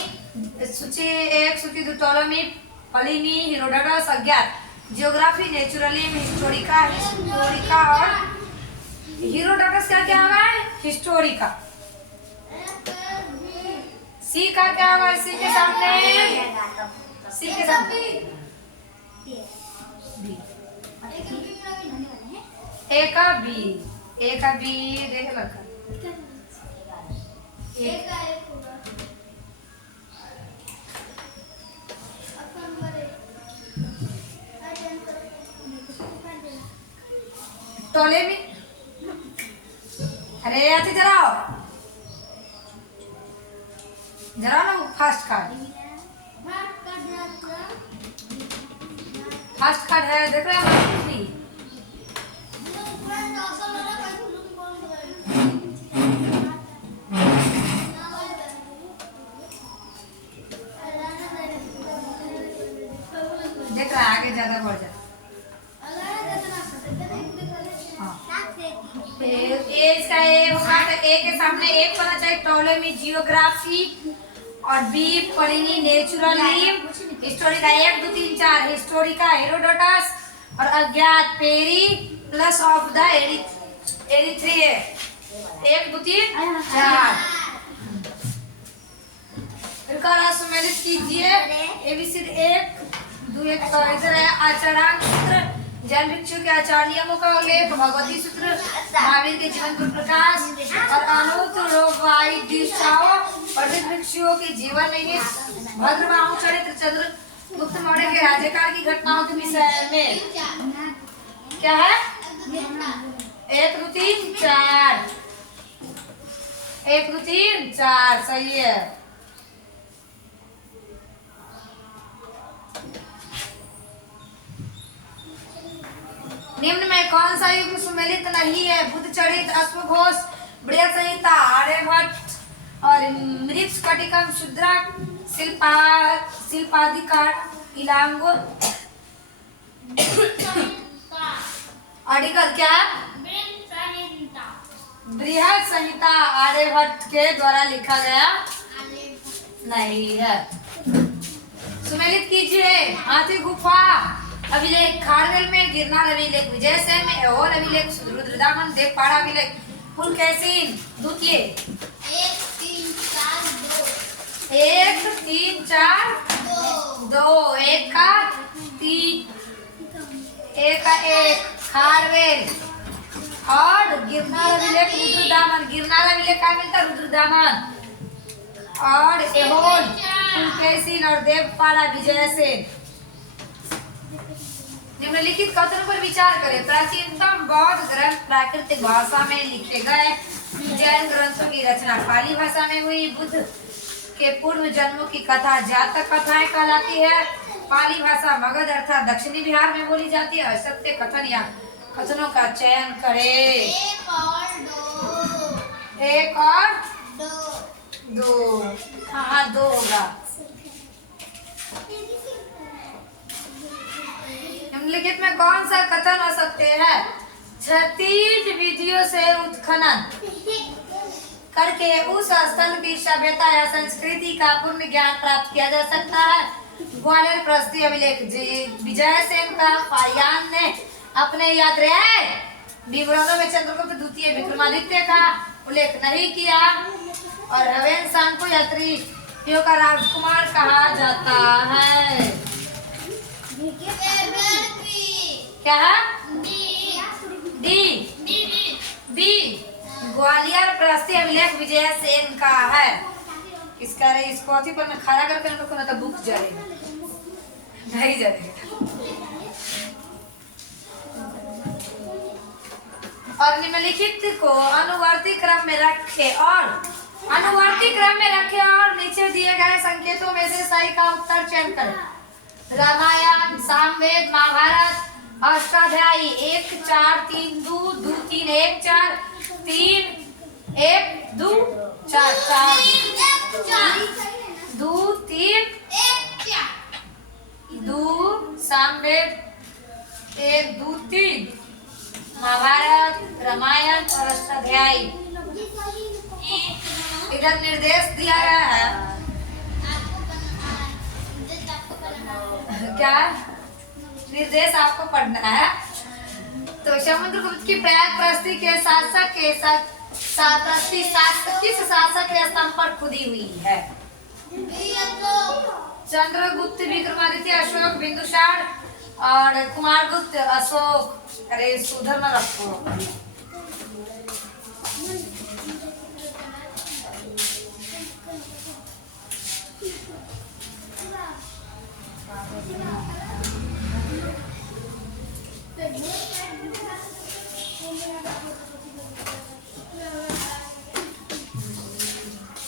सूची 1, सूची 2 टॉलेमी, प्लिनी, हेरोडोटस अज्ञात। ज्योग्राफी, नेचुरलिज्म, हिस्टोरिका और हेरोडोटस का क्या होगा? हिस्टोरिका। सी का क्या होगा? सी के सामने ए का बी देख लगा। टॉलेमी। अरे आते जराओ ना फास्ट कार्ड है देख रहे हैं। देख रहा है आगे ज्यादा बढ़ जाए। इसका ए होगा तो ए के सामने एक होना चाहिए टॉलेमी जियोग्राफी और B Pliny naturalism, Historica 1 2 3 4 Historica Herodotus और अज्ञात Periplus of the Erythraean 1 2 3 4। फिर उत्कार सम्मिलित कीजिए। एबीसी 1 2 1 इधर है आचरण सूत्र, जैन भिक्षु के आचार नियमों का उल्लेख, भगवती सूत्र, महावीर के जीवन पर प्रकाश और अनुत्तरवाई दिशाओं और भिक्षुओं के जीवन में भद्रबाहु चरित्र, चंद्रगुप्त मौर्य के राज्यकाल की घटनाओं के विषय में क्या है? 1 2 3 4 1 2 3 4 सही है। निम्न में कौन सा युग सुमेलित नहीं है? बुद्ध चरित, अश्वघोष, बृहद संहिता, आर्यभट्ट और मृच्छकटिकम, शूद्रक, शिल्पाधिकार, इलांगो आर्टिकल क्या? बृहद संहिता आर्यभट्ट के द्वारा लिखा गया नहीं है। सुमेलित कीजिए। हाथी गुफा अभिलेख खारवेल में, गिरनार अभिलेख विजय सेन में, ऐहोल अभिलेख, रुद्रदामन, देवपाड़ा अभिलेख, पुलकेशिन द्वितीय 1 3 4 2 1 का 3 1 का 1 खारवेल और गिरनार अभिलेख रुद्रदामन। गिरनार अभिलेख का मिलता रुद्रदामन और ऐहोल पुलकेशिन और देवपाड़ा विजय सेन। निम्नलिखित कथनों पर विचार करें। प्राचीनतम बौद्ध ग्रंथ प्राकृतिक भाषा में लिखे गए। जैन ग्रंथों की रचना पाली भाषा में हुई। बुद्ध के पूर्व जन्मों की कथा जातक कथाएं कहलाती है। पाली भाषा मगध अर्थात दक्षिणी बिहार में बोली जाती है। असत्य कथन या कथनों का चयन करें। 1 और 2 हाँ 2 होगा। निम्नलिखित में कौन सा कथन असत्य है? क्षैतिज विधियों से उत्खनन करके उस स्थल की सभ्यता या संस्कृति का पूर्ण ज्ञान प्राप्त किया जा सकता है। ग्वालियर प्रस्ती अभिलेख विजय सेन का पायान ने अपने यात्राएं विवरणों में चंद्रगुप्त द्वितीय विक्रमादित्य का उल्लेख नहीं किया और हवेन शान को यात्रियों का राजकुमार कहा जाता है। क्या है? डी ग्वालियर प्रस्ती अभिलेख विजय सेन का है। किसका रही? इसको अथी पर मैं खड़ा करके हम लोग को ना तो बुक जलेगा नहीं जलेगा। और निम्नलिखित को अनुवर्ती क्रम में रखे और नीचे दिए गए संकेतों में से सही का उत्तर चयन करें। रामायण, सामवेद, महाभारत, अष्टाध्यायी 1 4 3 2 2 3 1 4 3 1 2 4 4 2 3 2 सामवेद 1 2 3 महाभारत, रामायण और अष्टाध्यायी। इधर निर्देश दिया गया है क्या? निर्देश आपको पढ़ना है। तो समुद्रगुप्त की प्रयाग प्रस्ती के शासक के किस शासक के स्तंभ पर खुदी हुई है? चंद्रगुप्त, विक्रमादित्य, अशोक, बिंदुसार और कुमारगुप्त, अशोक। अरे सुधर में रखो।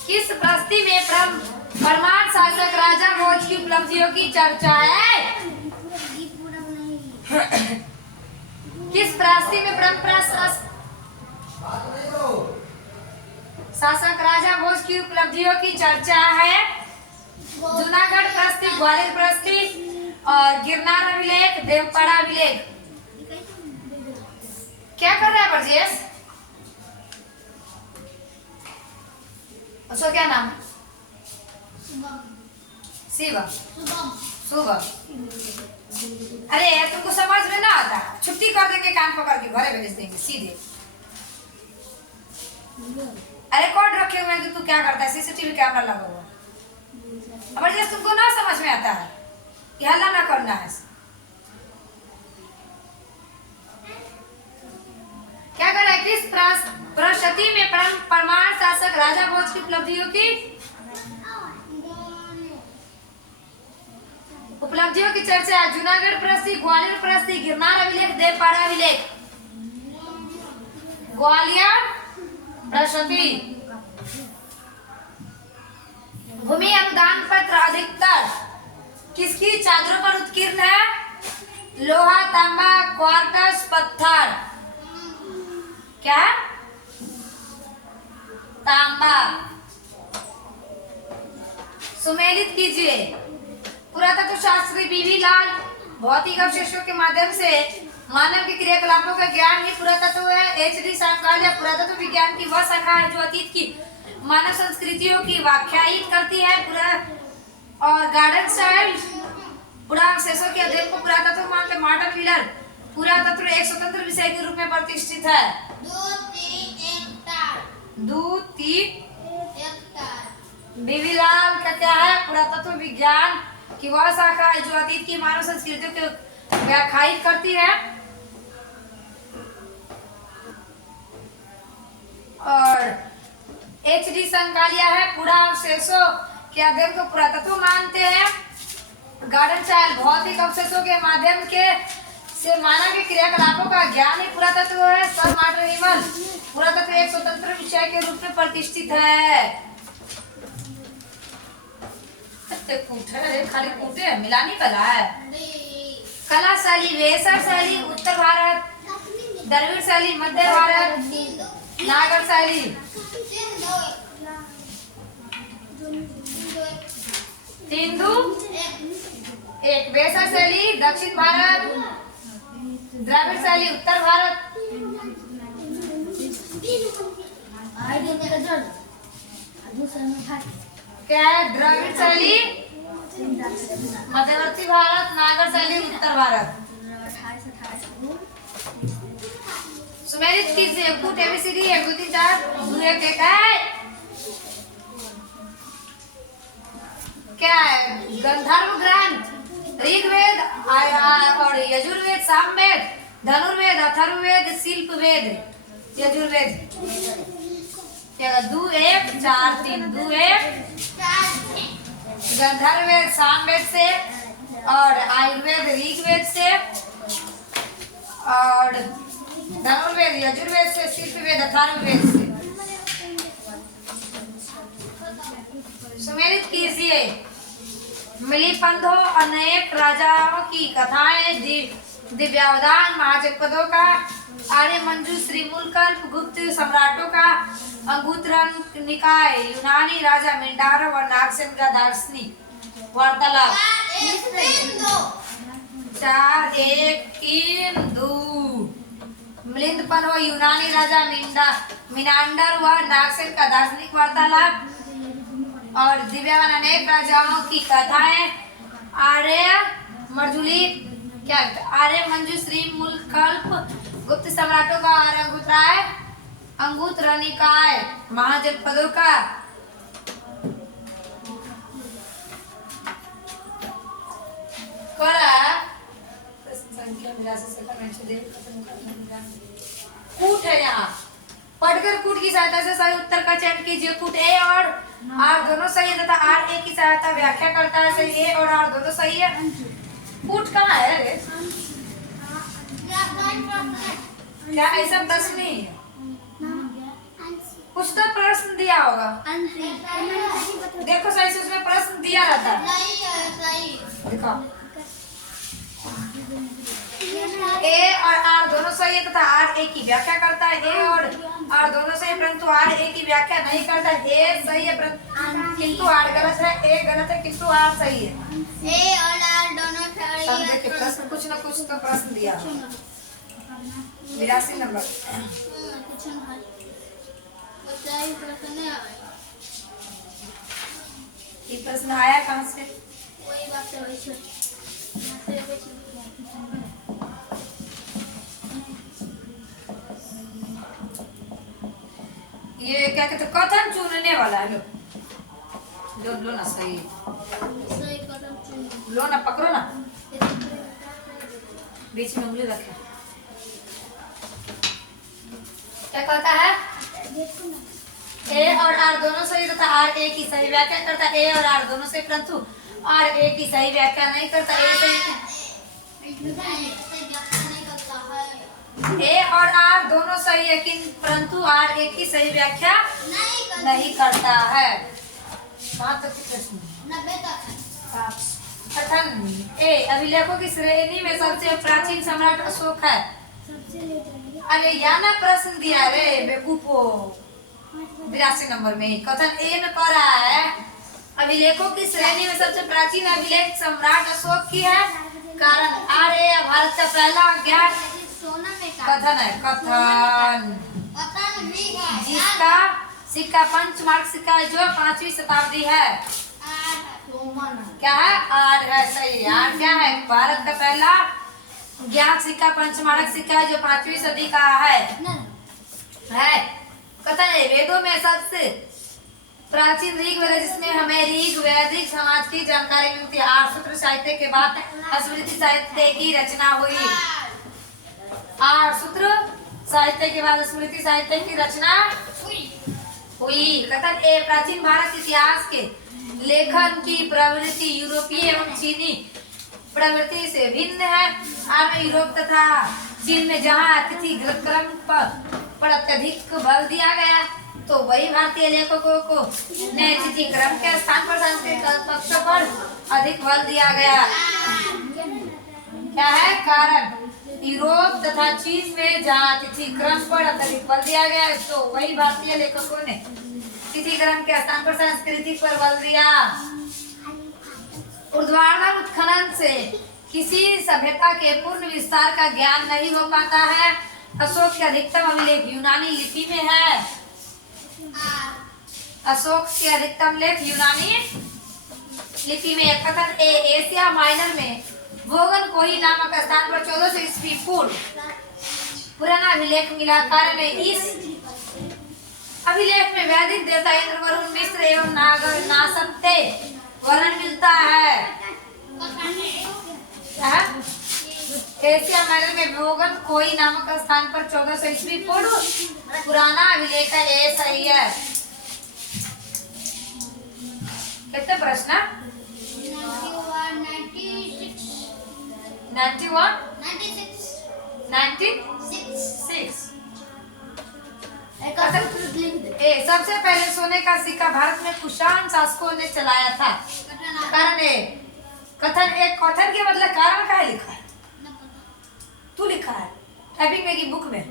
किस प्रस्ती में परमार शासक राजा भोज की उपलब्धियों की चर्चा है? किस प्रस्ती में परंपरा शासक राजा भोज की उपलब्धियों की चर्चा है? जूनागढ़ प्रस्ती, ग्वालियर प्रस्ती और गिरनार अभिलेख, देवपाड़ा अभिलेख। क्या कर रहा है ब्रजेश? उसका क्या नाम? शिव शुभम। अरे तुमको समझ में ना आता, छुट्टी कर देंगे, कान पकड़ के घरे भेज देंगे सीधे। अरे रिकॉर्ड रखे हुए हैं कि तू क्या करता है, सीसीटीवी कैमरा लगा हुआ। जबरदस्त तुमको ना समझ में आता है कि हल्ला ना करना है। क्या कर रहा है? किस प्रशति में परमार शासक राजा भोज की उपलब्धियों की चर्चा है। जूनागढ़ प्रस्ती, ग्वालियर प्रस्ती, गिरनार अभिलेख, देवपारा अभिलेख। ग्वालियर प्रशति। भूमि अनुदान पत्र अधिकतर किसकी चादरों पर उत्कीर्ण है? लोहा, तांबा, क्वार्टज, पत्थर। क्या? तांबा। सुमेलित कीजिए। पुरातत्व शास्त्री बीवी लाल भौतिक अवशेषों के माध्यम से मानव के क्रियाकलापों का ज्ञान ही पुरातत्व है। एच.डी. सांकालिया पुरातत्व विज्ञान की वह शाखा है जो अतीत की मानव संस्कृतियों की व्याख्यायित करती है। और गार्डन साइड पुरावशेषों के अध्ययन को पुरातत्व मानते। मार्टिन मिलर पुरातत्व एक स्वतंत्र विषय के रूप में प्रतिष्ठित है। बीवीलाल का क्या है? पुरातत्व विज्ञान की वह शाखा है जो अतीत की मानव संस्कृतियों को व्याख्यायित करती है। और एच.डी. संकालिया है पुरावशेषों के अध्ययन को पुरातत्व मानते हैं। गार्डन चाइल्ड भौतिक अवशेषों के माध्यम से मानव के क्रियाकलापों का ज्ञान ही पुरातत्व है। सर मार्टिन हिमल पुरातत्व एक स्वतंत्र विषय के रूप में प्रतिष्ठित है। खाली कूटे मिलानी कला है। कला शैली वेसर शैली उत्तर भारत, द्रविड़ शैली मध्य भारत, नागर शैली सिंधु एक, वेसर शैली दक्षिण भारत, द्रविड़ शैली उत्तर भारत। क्या है? द्रविड़ शैली मध्यवर्ती भारत, नागर शैली उत्तर भारत। सुमेलित कीजिए। कूट एबीसीडी 1 2 3 4 2 1 1 है। क्या है? गंधर्व ग्रंथ ऋग्वेद और यजुर्वेद, सामवेद, धनुर्वेद, अथर्ववेद, शिल्पवेद, यजुर्वेद। क्या 2 1 4 3 2 1 गंधर्ववेद सामवेद से और आयुर्वेद ऋग्वेद से और धनुर्वेद यजुर्वेद से, शिल्पवेद अथर्ववेद से। सुमेलित कीजिए। मिलिपंधो अनेक राजाओं की कथाएं, दिव्यावधान महाजनपदों का, आर्य मंजू, श्रीमूलकल्प, गुप्त सम्राटों का, अंगुत्तर निकाय, यूनानी राजा मिंडारव और नागसेन का दार्शनिक वार्तालाप। 4 1 3 2 मिलिंद पन्हो यूनानी राजा मिनांडर व नागसेन का दार्शनिक वार्तालाप। और दिव्यावान अनेक राजाओं की कथाएं, आर्य मंजुली क्या आर्य मंजू, श्रीमूलकल्प, गुप्त सम्राटों का और अंगुत्तर निकाय महाजनपदों का। कूट है यहाँ। पढ़कर कूट की सहायता से सही उत्तर का चयन कीजिए। कूट ए और आर दोनों सही है तथा आर ए की सहायता व्याख्या करता है। सही ए और आर दोनों सही है। कूट कहाँ है रे? क्या ऐसा प्रश्न नहीं है? कुछ तो प्रश्न दिया होगा। देखो सही से उसमें प्रश्न दिया रहता है। देखो ए और आर दोनों सही है तथा आर ए की व्याख्या करता है। ए और आर दोनों सही परंतु आर ए की व्याख्या नहीं करता। ए सही है किंतु आर गलत है। ए गलत है किंतु आर सही है। ए और आर दोनों सही है। समझे कि प्रश्न कुछ न कुछ तो प्रश्न दिया। 82 नंबर। ये प्रश्न आया कहाँ से? वही बात है, वही से। ये क्या कहते कथन चुनने वाला है। लो लो ना सही, सही कदम चुनो। लो ना, पकड़ो ना, बीच में उंगली रखे। क्या कहता है? ए और आर दोनों सही तथा आर ए की सही व्याख्या करता है। ए और आर दोनों सही, परंतु आर ए की सही व्याख्या नहीं करता। ए सही, नहीं करता है। ए और आर दोनों सही है, परंतु आर ए की सही व्याख्या नहीं करता है। कहाँ तक की प्रश्न? 90 तक। कथन ए, अभिलेखों की श्रेणी में सबसे प्राचीन सम्राट अशोक है। अरे या ना प्रश्न दिया रे बेवकूफो, 82 नंबर में ही। कथन ए में कह रहा है अभिलेखों की श्रेणी में सबसे प्राचीन अभिलेख सम्राट अशोक की है, कारण आर ए भारत का पहला अज्ञात सोना में कथन है। कथन कथन भी है। जिसका सिक्का पंचमार्क सिक्का है, जो 5वीं शताब्दी है। क्या है? आर है, सही। आर क्या है? भारत का पहला ज्ञात सिक्का पंचमार्क सिक्का है, जो 5वीं सदी का है। कथन है वेदों में सबसे प्राचीन ऋग्वेद है, जिसमें हमें ऋग वैदिक समाज की जानकारी मिलती है। आठ सूत्र साहित्य के बाद स्मृति साहित्य की रचना हुई। आठ सूत्र साहित्य के बाद स्मृति साहित्य की रचना हुई। कथन ए प्राचीन भारत इतिहास के लेखन की प्रवृत्ति यूरोपीय एवं चीनी प्रवृत्ति से भिन्न है। आर में यूरोप तथा चीन में जहाँ तिथि क्रम पर अत्यधिक बल दिया गया, तो वही भारतीय लेखकों को ने तिथि क्रम के स्थान पर सांस्कृतिक पक्ष पर अधिक बल दिया गया। क्या है कारण? यूरोप तथा चीन में जहाँ तिथि क्रम पर अत्यधिक बल दिया गया, तो वही भारतीय लेखकों ने तिथि क्रम के स्थान पर संस्कृति पर बल दिया। ऊर्ध्वाधर उत्खनन से किसी सभ्यता के पूर्ण विस्तार का ज्ञान नहीं हो पाता है। अशोक के अधिकतम अभिलेख यूनानी लिपि में है। अशोक के अधिकतम लेख यूनानी लिपि में है। कथन ए एशिया माइनर में भोगन कोही नामक स्थान पर 1400 ईस्वी पूर्व पुराना अभिलेख मिला। कारण इस अभिलेख में वैदिक देवता इंद्र, वरुण, मिस्र एवं नागर नासत्ते वर्णन मिलता है। एशिया माइनर में भोगन कोई नामक स्थान पर 1400 ईस्वी पूर्व पुराना अभिलेख है। ये सही है। कितने प्रश्न? 96 सबसे पहले सोने का सिक्का भारत में कुषाण शासकों ने चलाया था। कारण ए कथन एक कथन के मतलब कारण का लिखा है? तू लिखा है टाइपिंग में की बुक में?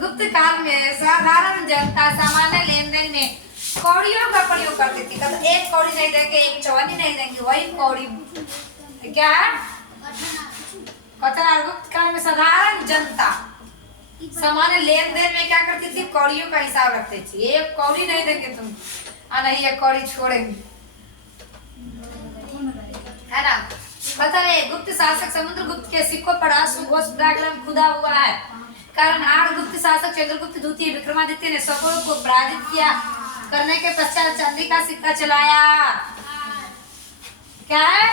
गुप्त काल में साधारण जनता सामान्य लेन देन में कौड़ियों का प्रयोग करती थी। तो एक कौड़ी नहीं देंगे, एक चवन्नी नहीं देंगे, वही कौड़ी क्या है? कथन गुप्त काल में साधारण जनता सामान्य लेन देन में क्या करती थी? कौड़ियों का हिसाब रखती थी। एक कौड़ी नहीं देंगे तुम, नहीं एक कौड़ी छोड़ेंगे, है ना। कथन है गुप्त शासक समुद्रगुप्त के सिक्कों पर अश्वघोष पराक्रम खुदा हुआ है। कारण आठ गुप्त शासक चंद्रगुप्त द्वितीय विक्रमादित्य ने सबों को पराजित किया करने के पश्चात चांदी का सिक्का चलाया। क्या है?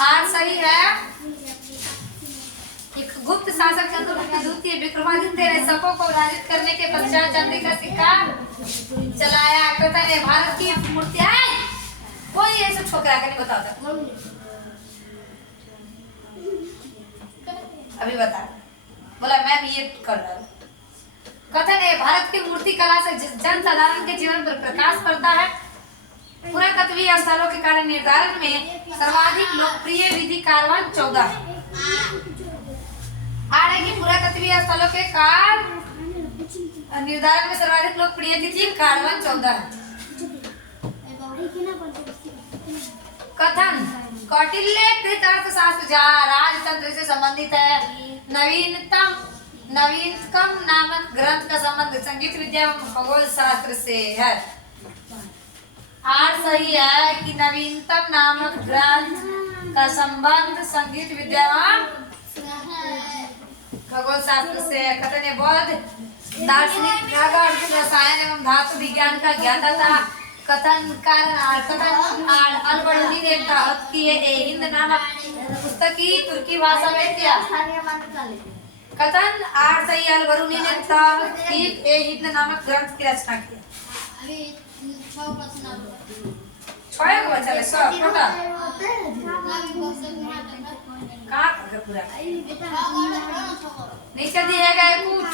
आठ सही है। एक गुप्त शासक चंद्रगुप्त द्वितीय विक्रमादित्य ने सबों को पराजित करने के पश्चात चांदी का सिक्का चलाया। कथन है भारत की मूर्तियां कोई ऐसे छोकरा का नहीं बताता। अभी बता बोला मैम ये कर रहा हूँ। कथन है भारत की मूर्ति कला से जन साधारण के जीवन पर प्रकाश पड़ता है। पुरातत्वीय स्थलों के कारण निर्धारण में सर्वाधिक लोकप्रिय विधि कारवान 14 है। आगे की पुरातत्वीय स्थलों के कारण निर्धारण में सर्वाधिक लोकप्रिय तिथि कारवान 14 है। कथन कौटिल्य कृत अर्थशास्त्र राजतंत्र से संबंधित है। नवीनतम नामक ग्रंथ का संबंध संगीत विद्या एवं खगोल शास्त्र से है। आर सही है कि नवीनतम नामक ग्रंथ का संबंध संगीत विद्या एवं खगोल शास्त्र से है। कथन बौद्ध दार्शनिक नागा अर्जुन रसायन एवं धातु विज्ञान का ज्ञाता था। कथन अल-बरूनी ने दावत की हिंद नामक पुस्तक की तुर्की भाषा में किया। कथन सही अल-बरूनी ने दावत की हिंद नामक ग्रंथ की रचना की। छह को बचा ले सब टोटल कहाँ तक पूरा नीचे दिए गए कुछ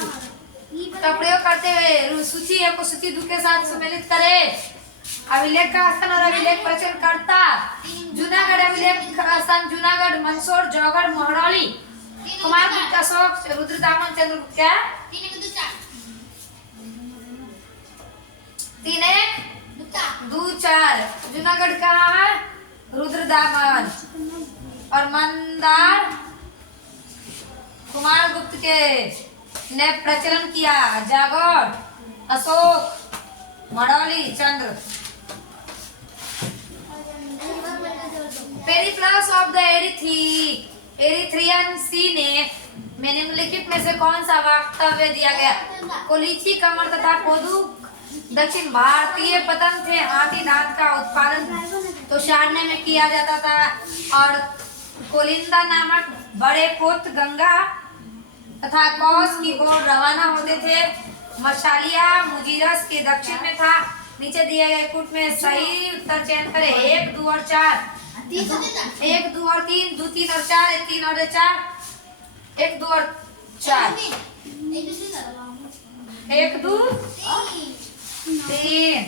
का प्रयोग करते हुए सूची को सूची दो के साथ सम्मिलित करें। अभिलेख का स्थान और अभिलेख प्रचलन करता जूनागढ़ अभिलेख का स्थान जूनागढ़, मंदसौर, जौगढ़, मोहरौली, कुमारगुप्त, अशोक, रुद्रदामन, चंद्रगुप्त क्या 3-1-2-4 जूनागढ़ कहाँ है? रुद्रदामन और मंदार कुमारगुप्त के ने प्रचलन किया। जागौर, अशोक, मड़ौली, चंद्र। पेरिप्लस ऑफ द एरिथ्रियन सी ने निम्नलिखित में से कौन सा वक्तव्य दिया गया? कोलिची, कमर तथा कोदू दक्षिण भारतीय पतन थे। हाथी दांत का उत्पादन तो शारण्य में किया जाता था और कोलिंदा नामक बड़े पोत गंगा तथा कौस की ओर रवाना होते थे। मशालिया मुजीरस के दक्षिण में था। नीचे दिए गए कूट में सही उत्तर चयन करें। 1, 2 और 4 1, 2 और 3 2, 3 और 4 1, 3 और 4 1, 2 और 4 1, 2, 3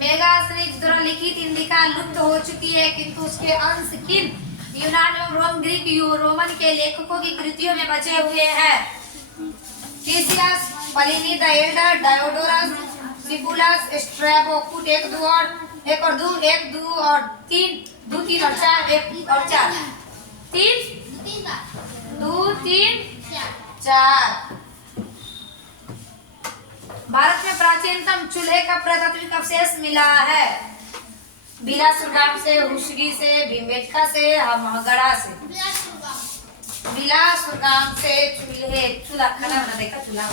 मेगास्थनीज द्वारा लिखित इंडिका लुप्त हो चुकी है किंतु उसके अंश किन यूनान एवं रोम ग्रीक रोमन के लेखकों की कृतियों में बचे हुए हैं? टीसियस, प्लिनी द एल्डर, डायोडोरस, सिबुलस, स्ट्रैबो। कूट 1, 2 और 1 और 2 1, 2 और 3 2, 3 और 4 1 और 4 3 2, 3, 4। भारत में प्राचीनतम चूल्हे का पुरातात्विक अवशेष मिला है। बिलासुरगाम से, हुशगी से, भीमबेटका से, महगढ़ा से। बिलासुरगाम से चूल्हा खाना बना देखा चूल्हा।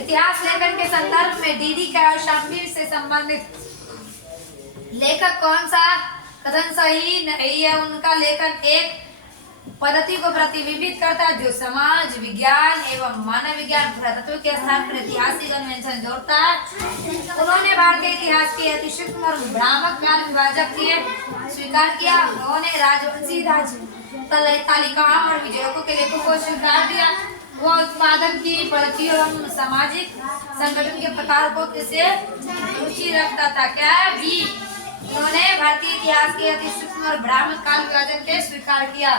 इतिहास लेखन के संदर्भ में डीडी कौशाम्बी से संबंधित लेखक कौन सा कथन सही नहीं है? उनका लेखन एक पद्धति को प्रतिबिंबित करता है जो समाज विज्ञान एवं मानव विज्ञान पुरातत्व के स्थान पर ऐतिहासिक अन्वेषण जोड़ता है। उन्होंने भारतीय इतिहास के अति सूक्ष्म और भ्रामक काल विभाजक किए स्वीकार किया। उन्होंने राजवंशी तालिकाओं और विजयकों के लेखों को स्वीकार दिया। वो उत्पादन की पद्धति एवं सामाजिक संगठन के प्रकारों से रुचि रखता था। क्या भी उन्होंने भारतीय इतिहास के अति सूक्ष्म और भ्रामक काल विभाजन के स्वीकार किया।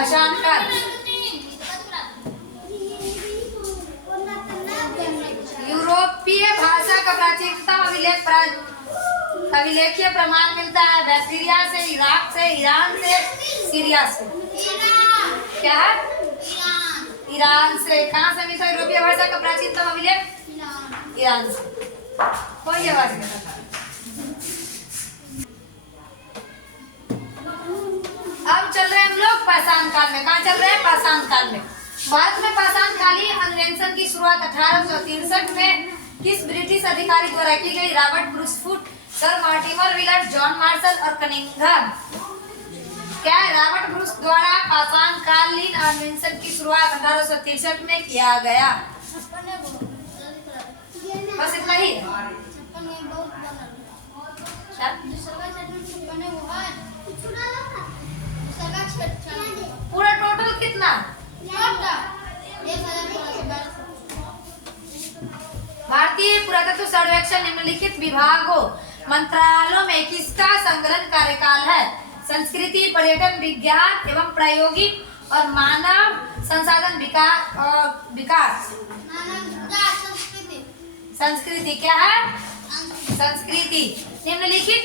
अशांकर यूरोपीय भाषा का प्राचीनतम अभिलेखीय प्रमाण मिलता है बैक्टीरिया से, इराक से, ईरान से, सीरिया से। क्या है? ईरान से। कहाँ से मिलता है यूरोपीय भाषा का प्राचीनतम अभिलेख? ईरान से। कोई आवाज नहीं। अब चल रहे हैं हम लोग पाषाण काल में। कहाँ चल रहे हैं? पाषाण काल में। भारत में पाषाण कालीन अन्वेषण की शुरुआत 1863 में किस ब्रिटिश अधिकारी द्वारा की गई? Robert Bruce foot, sir Mortimer Vilat, John Marshall और कनिंघम। क्या है? रॉबर्ट ब्रूस द्वारा पाषाण कालीन अन्वेषण की शुरुआत 1863 में किया गया। बस इतना ही। पूरा टोटल कितना? भारतीय पुरातत्व सर्वेक्षण निम्नलिखित विभागों मंत्रालयों में किसका संकलन कार्यकाल है? संस्कृति, पर्यटन, विज्ञान एवं प्रायोगिक और मानव संसाधन विकास। संस्कृति क्या है? संस्कृति। निम्नलिखित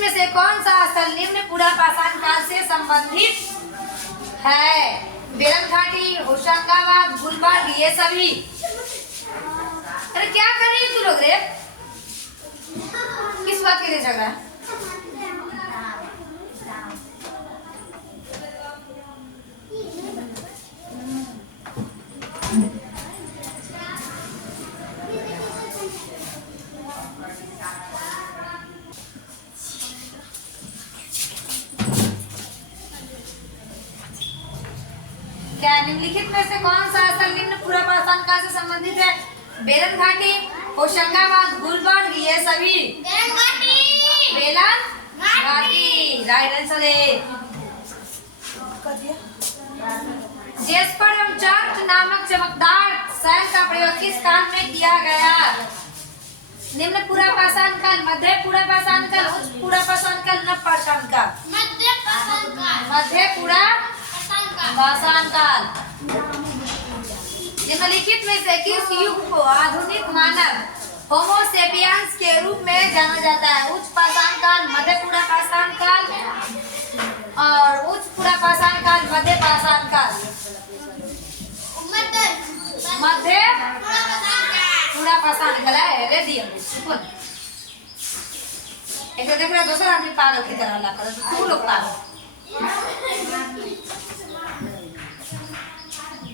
में से कौन सा स्थल निम्न पूरा पाषाण काल से संबंधित है? बेलन घाटी, होशंगाबाद, गुलबर्ग, ये सभी। अरे क्या कर रही है तू लोग रे? किस बात के लिए झगड़ा? क्या निम्नलिखित में से कौन सा स्थल निम्न पूरा पाषाण काल से संबंधित है? बेलन घाटी, होशंगाबाद, गुलबर्ग, ये सभी बेलन घाटी राइट आंसर है। जेस्पर एवं चर्च नामक चमकदार शैल का प्रयोग किस काल में किया गया? निम्न पूरा पाषाण काल, मध्य पूरा पाषाण काल, उच्च पूरा पाषाण काल, नव पाषाण काल। मध्य पूरा पाषाण काल। निम्नलिखित में से किस युग को आधुनिक मानव होमो सेपियंस के रूप में जाना जाता है? उच्च पाषाण काल, मध्य पूरा पाषाण काल और उच्च पूरा पाषाण काल, मध्य पाषाण काल। मध्य पूरा पाषाण काल है। रेडी एक देख रहे दूसरा आदमी पागल की तरह हल्ला कर, तू लोग पागल।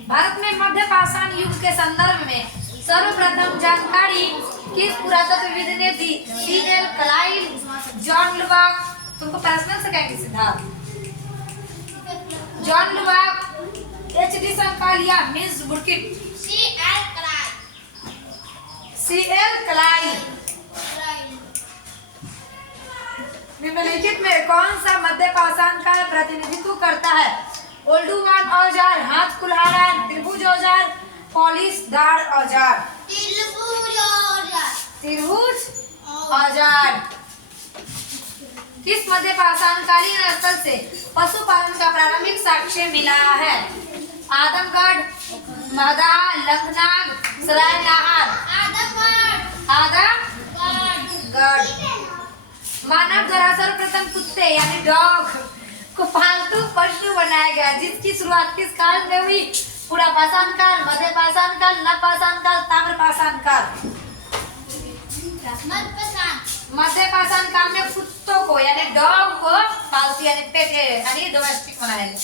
भारत में मध्य पाषाण युग के संदर्भ में सर्वप्रथम जानकारी किस पुरातत्वविद ने दी? C.L. Clive, John लुबाक। तुमको पर्सनल से कहेंगे Siddharth. John Lubbock, H.D. Sankalia, Miss Burkitt. C.L. Clive. निम्नलिखित में कौन सा मध्य पाषाण का प्रतिनिधित्व करता है? ओल्डुमान औजार, हाथ कुल्हाड़ा, त्रिभुज औजार, पॉलिश दाढ़ औजार। त्रिभुज औजार। किस मध्य पाषाणकालीन स्थल से पशुपालन का प्रारंभिक साक्ष्य मिला है? आदमगढ़, मगधा, लखनाग, सरायनहार। आदमगढ़। मानव द्वारा सर्वप्रथम कुत्ते यानी डॉग को पालतू पशु बनाया गया, जिसकी शुरुआत किस काल में हुई? पूरा पाषाण काल, मध्य पाषाण काल, नव पाषाण काल, ताम्र पाषाण काल। मध्य पाषाण काल में कुत्तों को यानी डॉग को पालतू यानी पेट यानी डोमेस्टिक बनाया गया।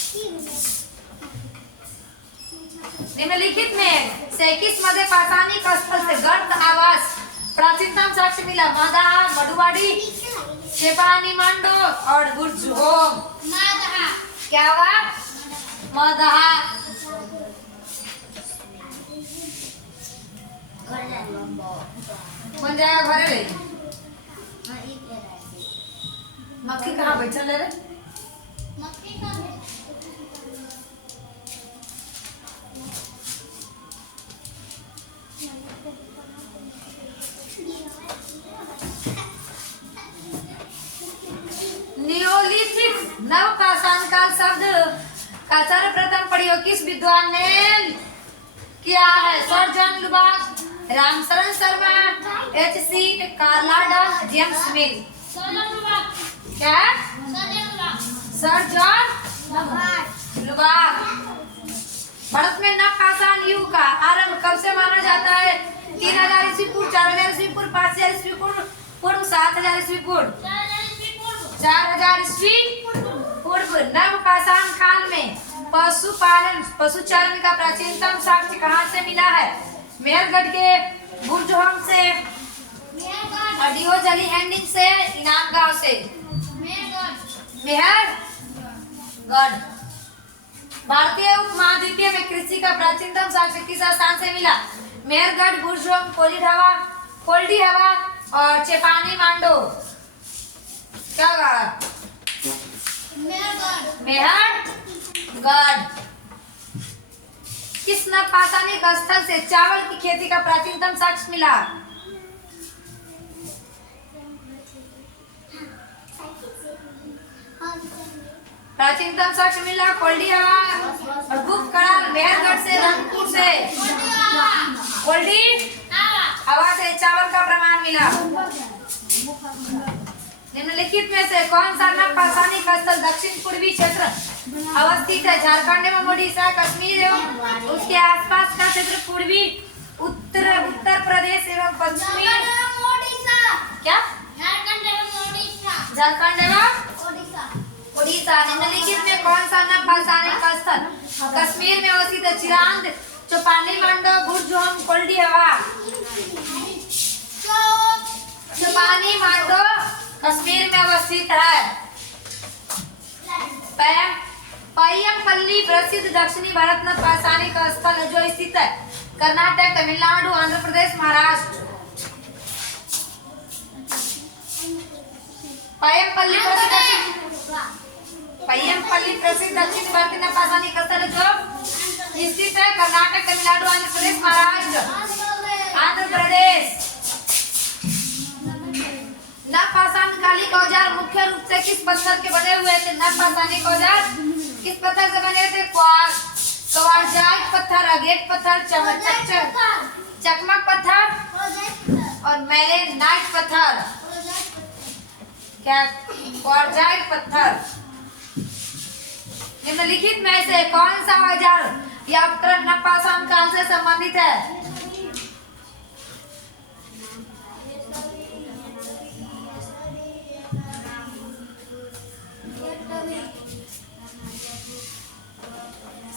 निम्नलिखित में से किस मध्य पाषाणिक स्थल से गर्त आवास प्राचीनतम साक्ष्य मिला? मगधा, मधुवाड़ी, चेपानी मांडो और बुर्जहोम। क्या हुआ? मगधा। बन जाएगा घरे ले। मक्खी कहाँ बैठल रे? नियोलिथिक नव पाषाण काल शब्द का सर्वप्रथम प्रयोग किस विद्वान ने किया है? Sir John Lubbock, Ramsharan Sharma, H.C. कार्लाडन, जेम्स मिल। क्या? Sir John लुबाक। भारत में नव पाषाण युग का आरंभ कब से माना जाता है? 3000 ईस्वी पूर्व, 4000 ईस्वी पूर्व, 5000 ईस्वी पूर्व, 7000 ईस्वी पूर्व। 4000 ईस्वी पूर्व। नव पाषाण काल में पशुपालन पशुचारण का प्राचीनतम साक्ष्य कहाँ से मिला है? मेहरगढ़ के बुर्जहोम से, डिहोजली एंडिंग से, इनाम गांव से। मेहरगढ़। भारतीय उपमहाद्वीपीय में कृषि का प्राचीनतम साक्ष्य किस स्थान से मिला? मेहरगढ़, बुर्जहोम, कोल्डी हवा और चेपानी मांडो। क्या होगा? मेहरगढ़। किस नव पाषाणिक स्थल से चावल की खेती का प्राचीनतम साक्ष्य मिला? प्राचीनतम साक्ष्य मिला कोल्डी हवा और गुप्त कराल, मेहरगढ़ से, रंगपुर से। कोल्डी हवा से चावल का प्रमाण मिला। निम्नलिखित में से कौन सा नव पाषाणिक स्थल दक्षिण पूर्वी क्षेत्र अवस्थित है? झारखंड एवं ओडिशा, कश्मीर एवं उसके आसपास का क्षेत्र, पूर्वी उत्तर प्रदेश एवं पश्चिमी क्या? झारखंड एवं उड़ीसा। निम्नलिखित में कौन सा नव पाषाणिक स्थल कश्मीर में अवस्थित है? चिरांद, चौपाली मांडो बुर्जोम कोल्डी हवा। चौपाली मांडो कश्मीर में अवस्थित है। पय्यमपल्ली प्रसिद्ध दक्षिणी भारत में पाषाणिक स्थल है जो स्थित है कर्नाटक, तमिलनाडु, आंध्र प्रदेश, महाराष्ट्र। पय्यमपल्ली प्रसिद्ध दक्षिण भारत में पाषाणिक स्थल है जो स्थित है कर्नाटक, तमिलनाडु, आंध्र प्रदेश, महाराष्ट्र। आंध्र प्रदेश। नवपाषाणकालिक औजार मुख्य रूप से किस पत्थर के बने हुए थे? नवपाषाणिक औजार किस पत्थर से बने थे? क्वार्ट्जाइट पत्थर, अगेट पत्थर, चकमक पत्थर और मेलेनाइट पत्थर। क्या? क्वार्ट्जाइट पत्थर। निम्नलिखित में से कौन सा औजार या उपकरण नवपाषाण काल से संबंधित है?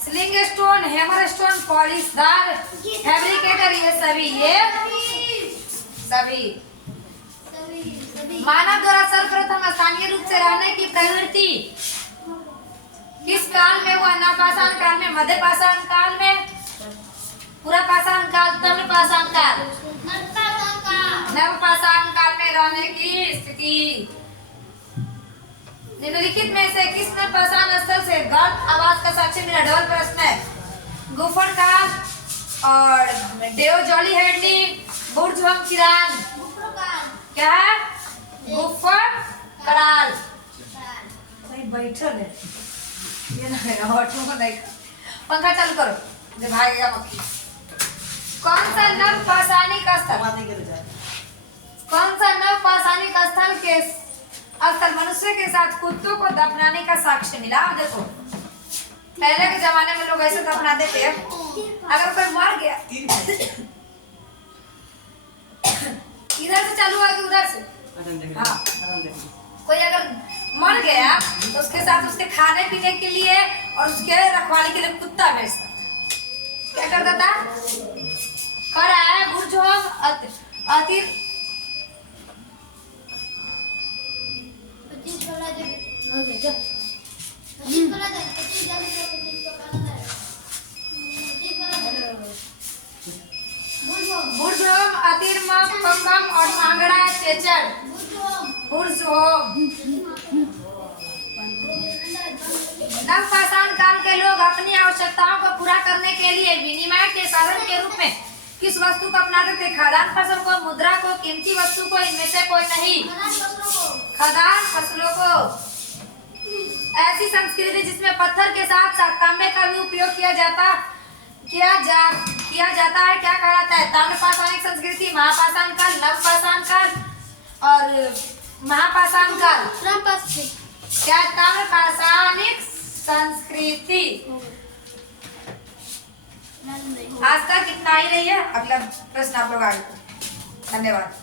स्लिंग स्टोन, हैमर स्टोन, पॉलिशदार, फैब्रिकेटर, ये सभी मानव द्वारा सर्वप्रथम स्थानीय रूप से रहने की प्रवृत्ति किस काल में हुआ? नवपाषाण काल में, मध्य पाषाण काल में, पूरा पाषाण काल, तमिलपाषाण काल। नवपाषाण काल में रहने की स्थिति। निम्नलिखित में से किस नवपाषाण स्थल से गर्त आवास का साक्ष्य मिला? डबल प्रश्न है। गुफर काल और डेओजॉली हैंडी, बुर्जोम किरान। क्या है? गुफर कराल। नहीं बैठल है ये ना, ऑटो में नहीं। पंखा चालू करो, जब भागेगा मक्खी। कौन सा नवपाषाणिक स्थल? कौन सा नवपाषाणिक स्थल के मनुष्य के साथ कुत्तों को दफनाने का साक्ष्य मिला? देखो पहले के जमाने में लोग ऐसे दफनाते थे, अगर कोई मर गया इधर से चालू हुआ कि उधर से? हाँ, कोई अगर मर गया तो उसके साथ उसके खाने पीने के लिए और उसके रखवाली के लिए कुत्ता भेजता। क्या करता था? कर रहा है बुर्जोम अतिर बुर्जोम, अतिरमक, पंगम और सांगड़ा चेचर। बुर्जोम। नवपाषाण काल के लोग अपनी आवश्यकताओं को पूरा करने के लिए विनिमय के साधन के रूप में किस वस्तु को अपनाते थे? खाद्यान्न फसल को, मुद्रा को, कीमती वस्तु को, इनमें से कोई नहीं। खाद्यान्न फसलों को। ऐसी संस्कृति जिसमें पत्थर के साथ साथ तांबे का भी उपयोग किया जाता है क्या कहलाता है? ताम्रपाषाणिक संस्कृति, महापाषाण काल, नवपाषाण काल और महापाषाण काल। क्या? ताम्रपाषाणिक संस्कृति। आज तक इतना ही रही है। अगला प्रश्न आप लोग आगे। धन्यवाद।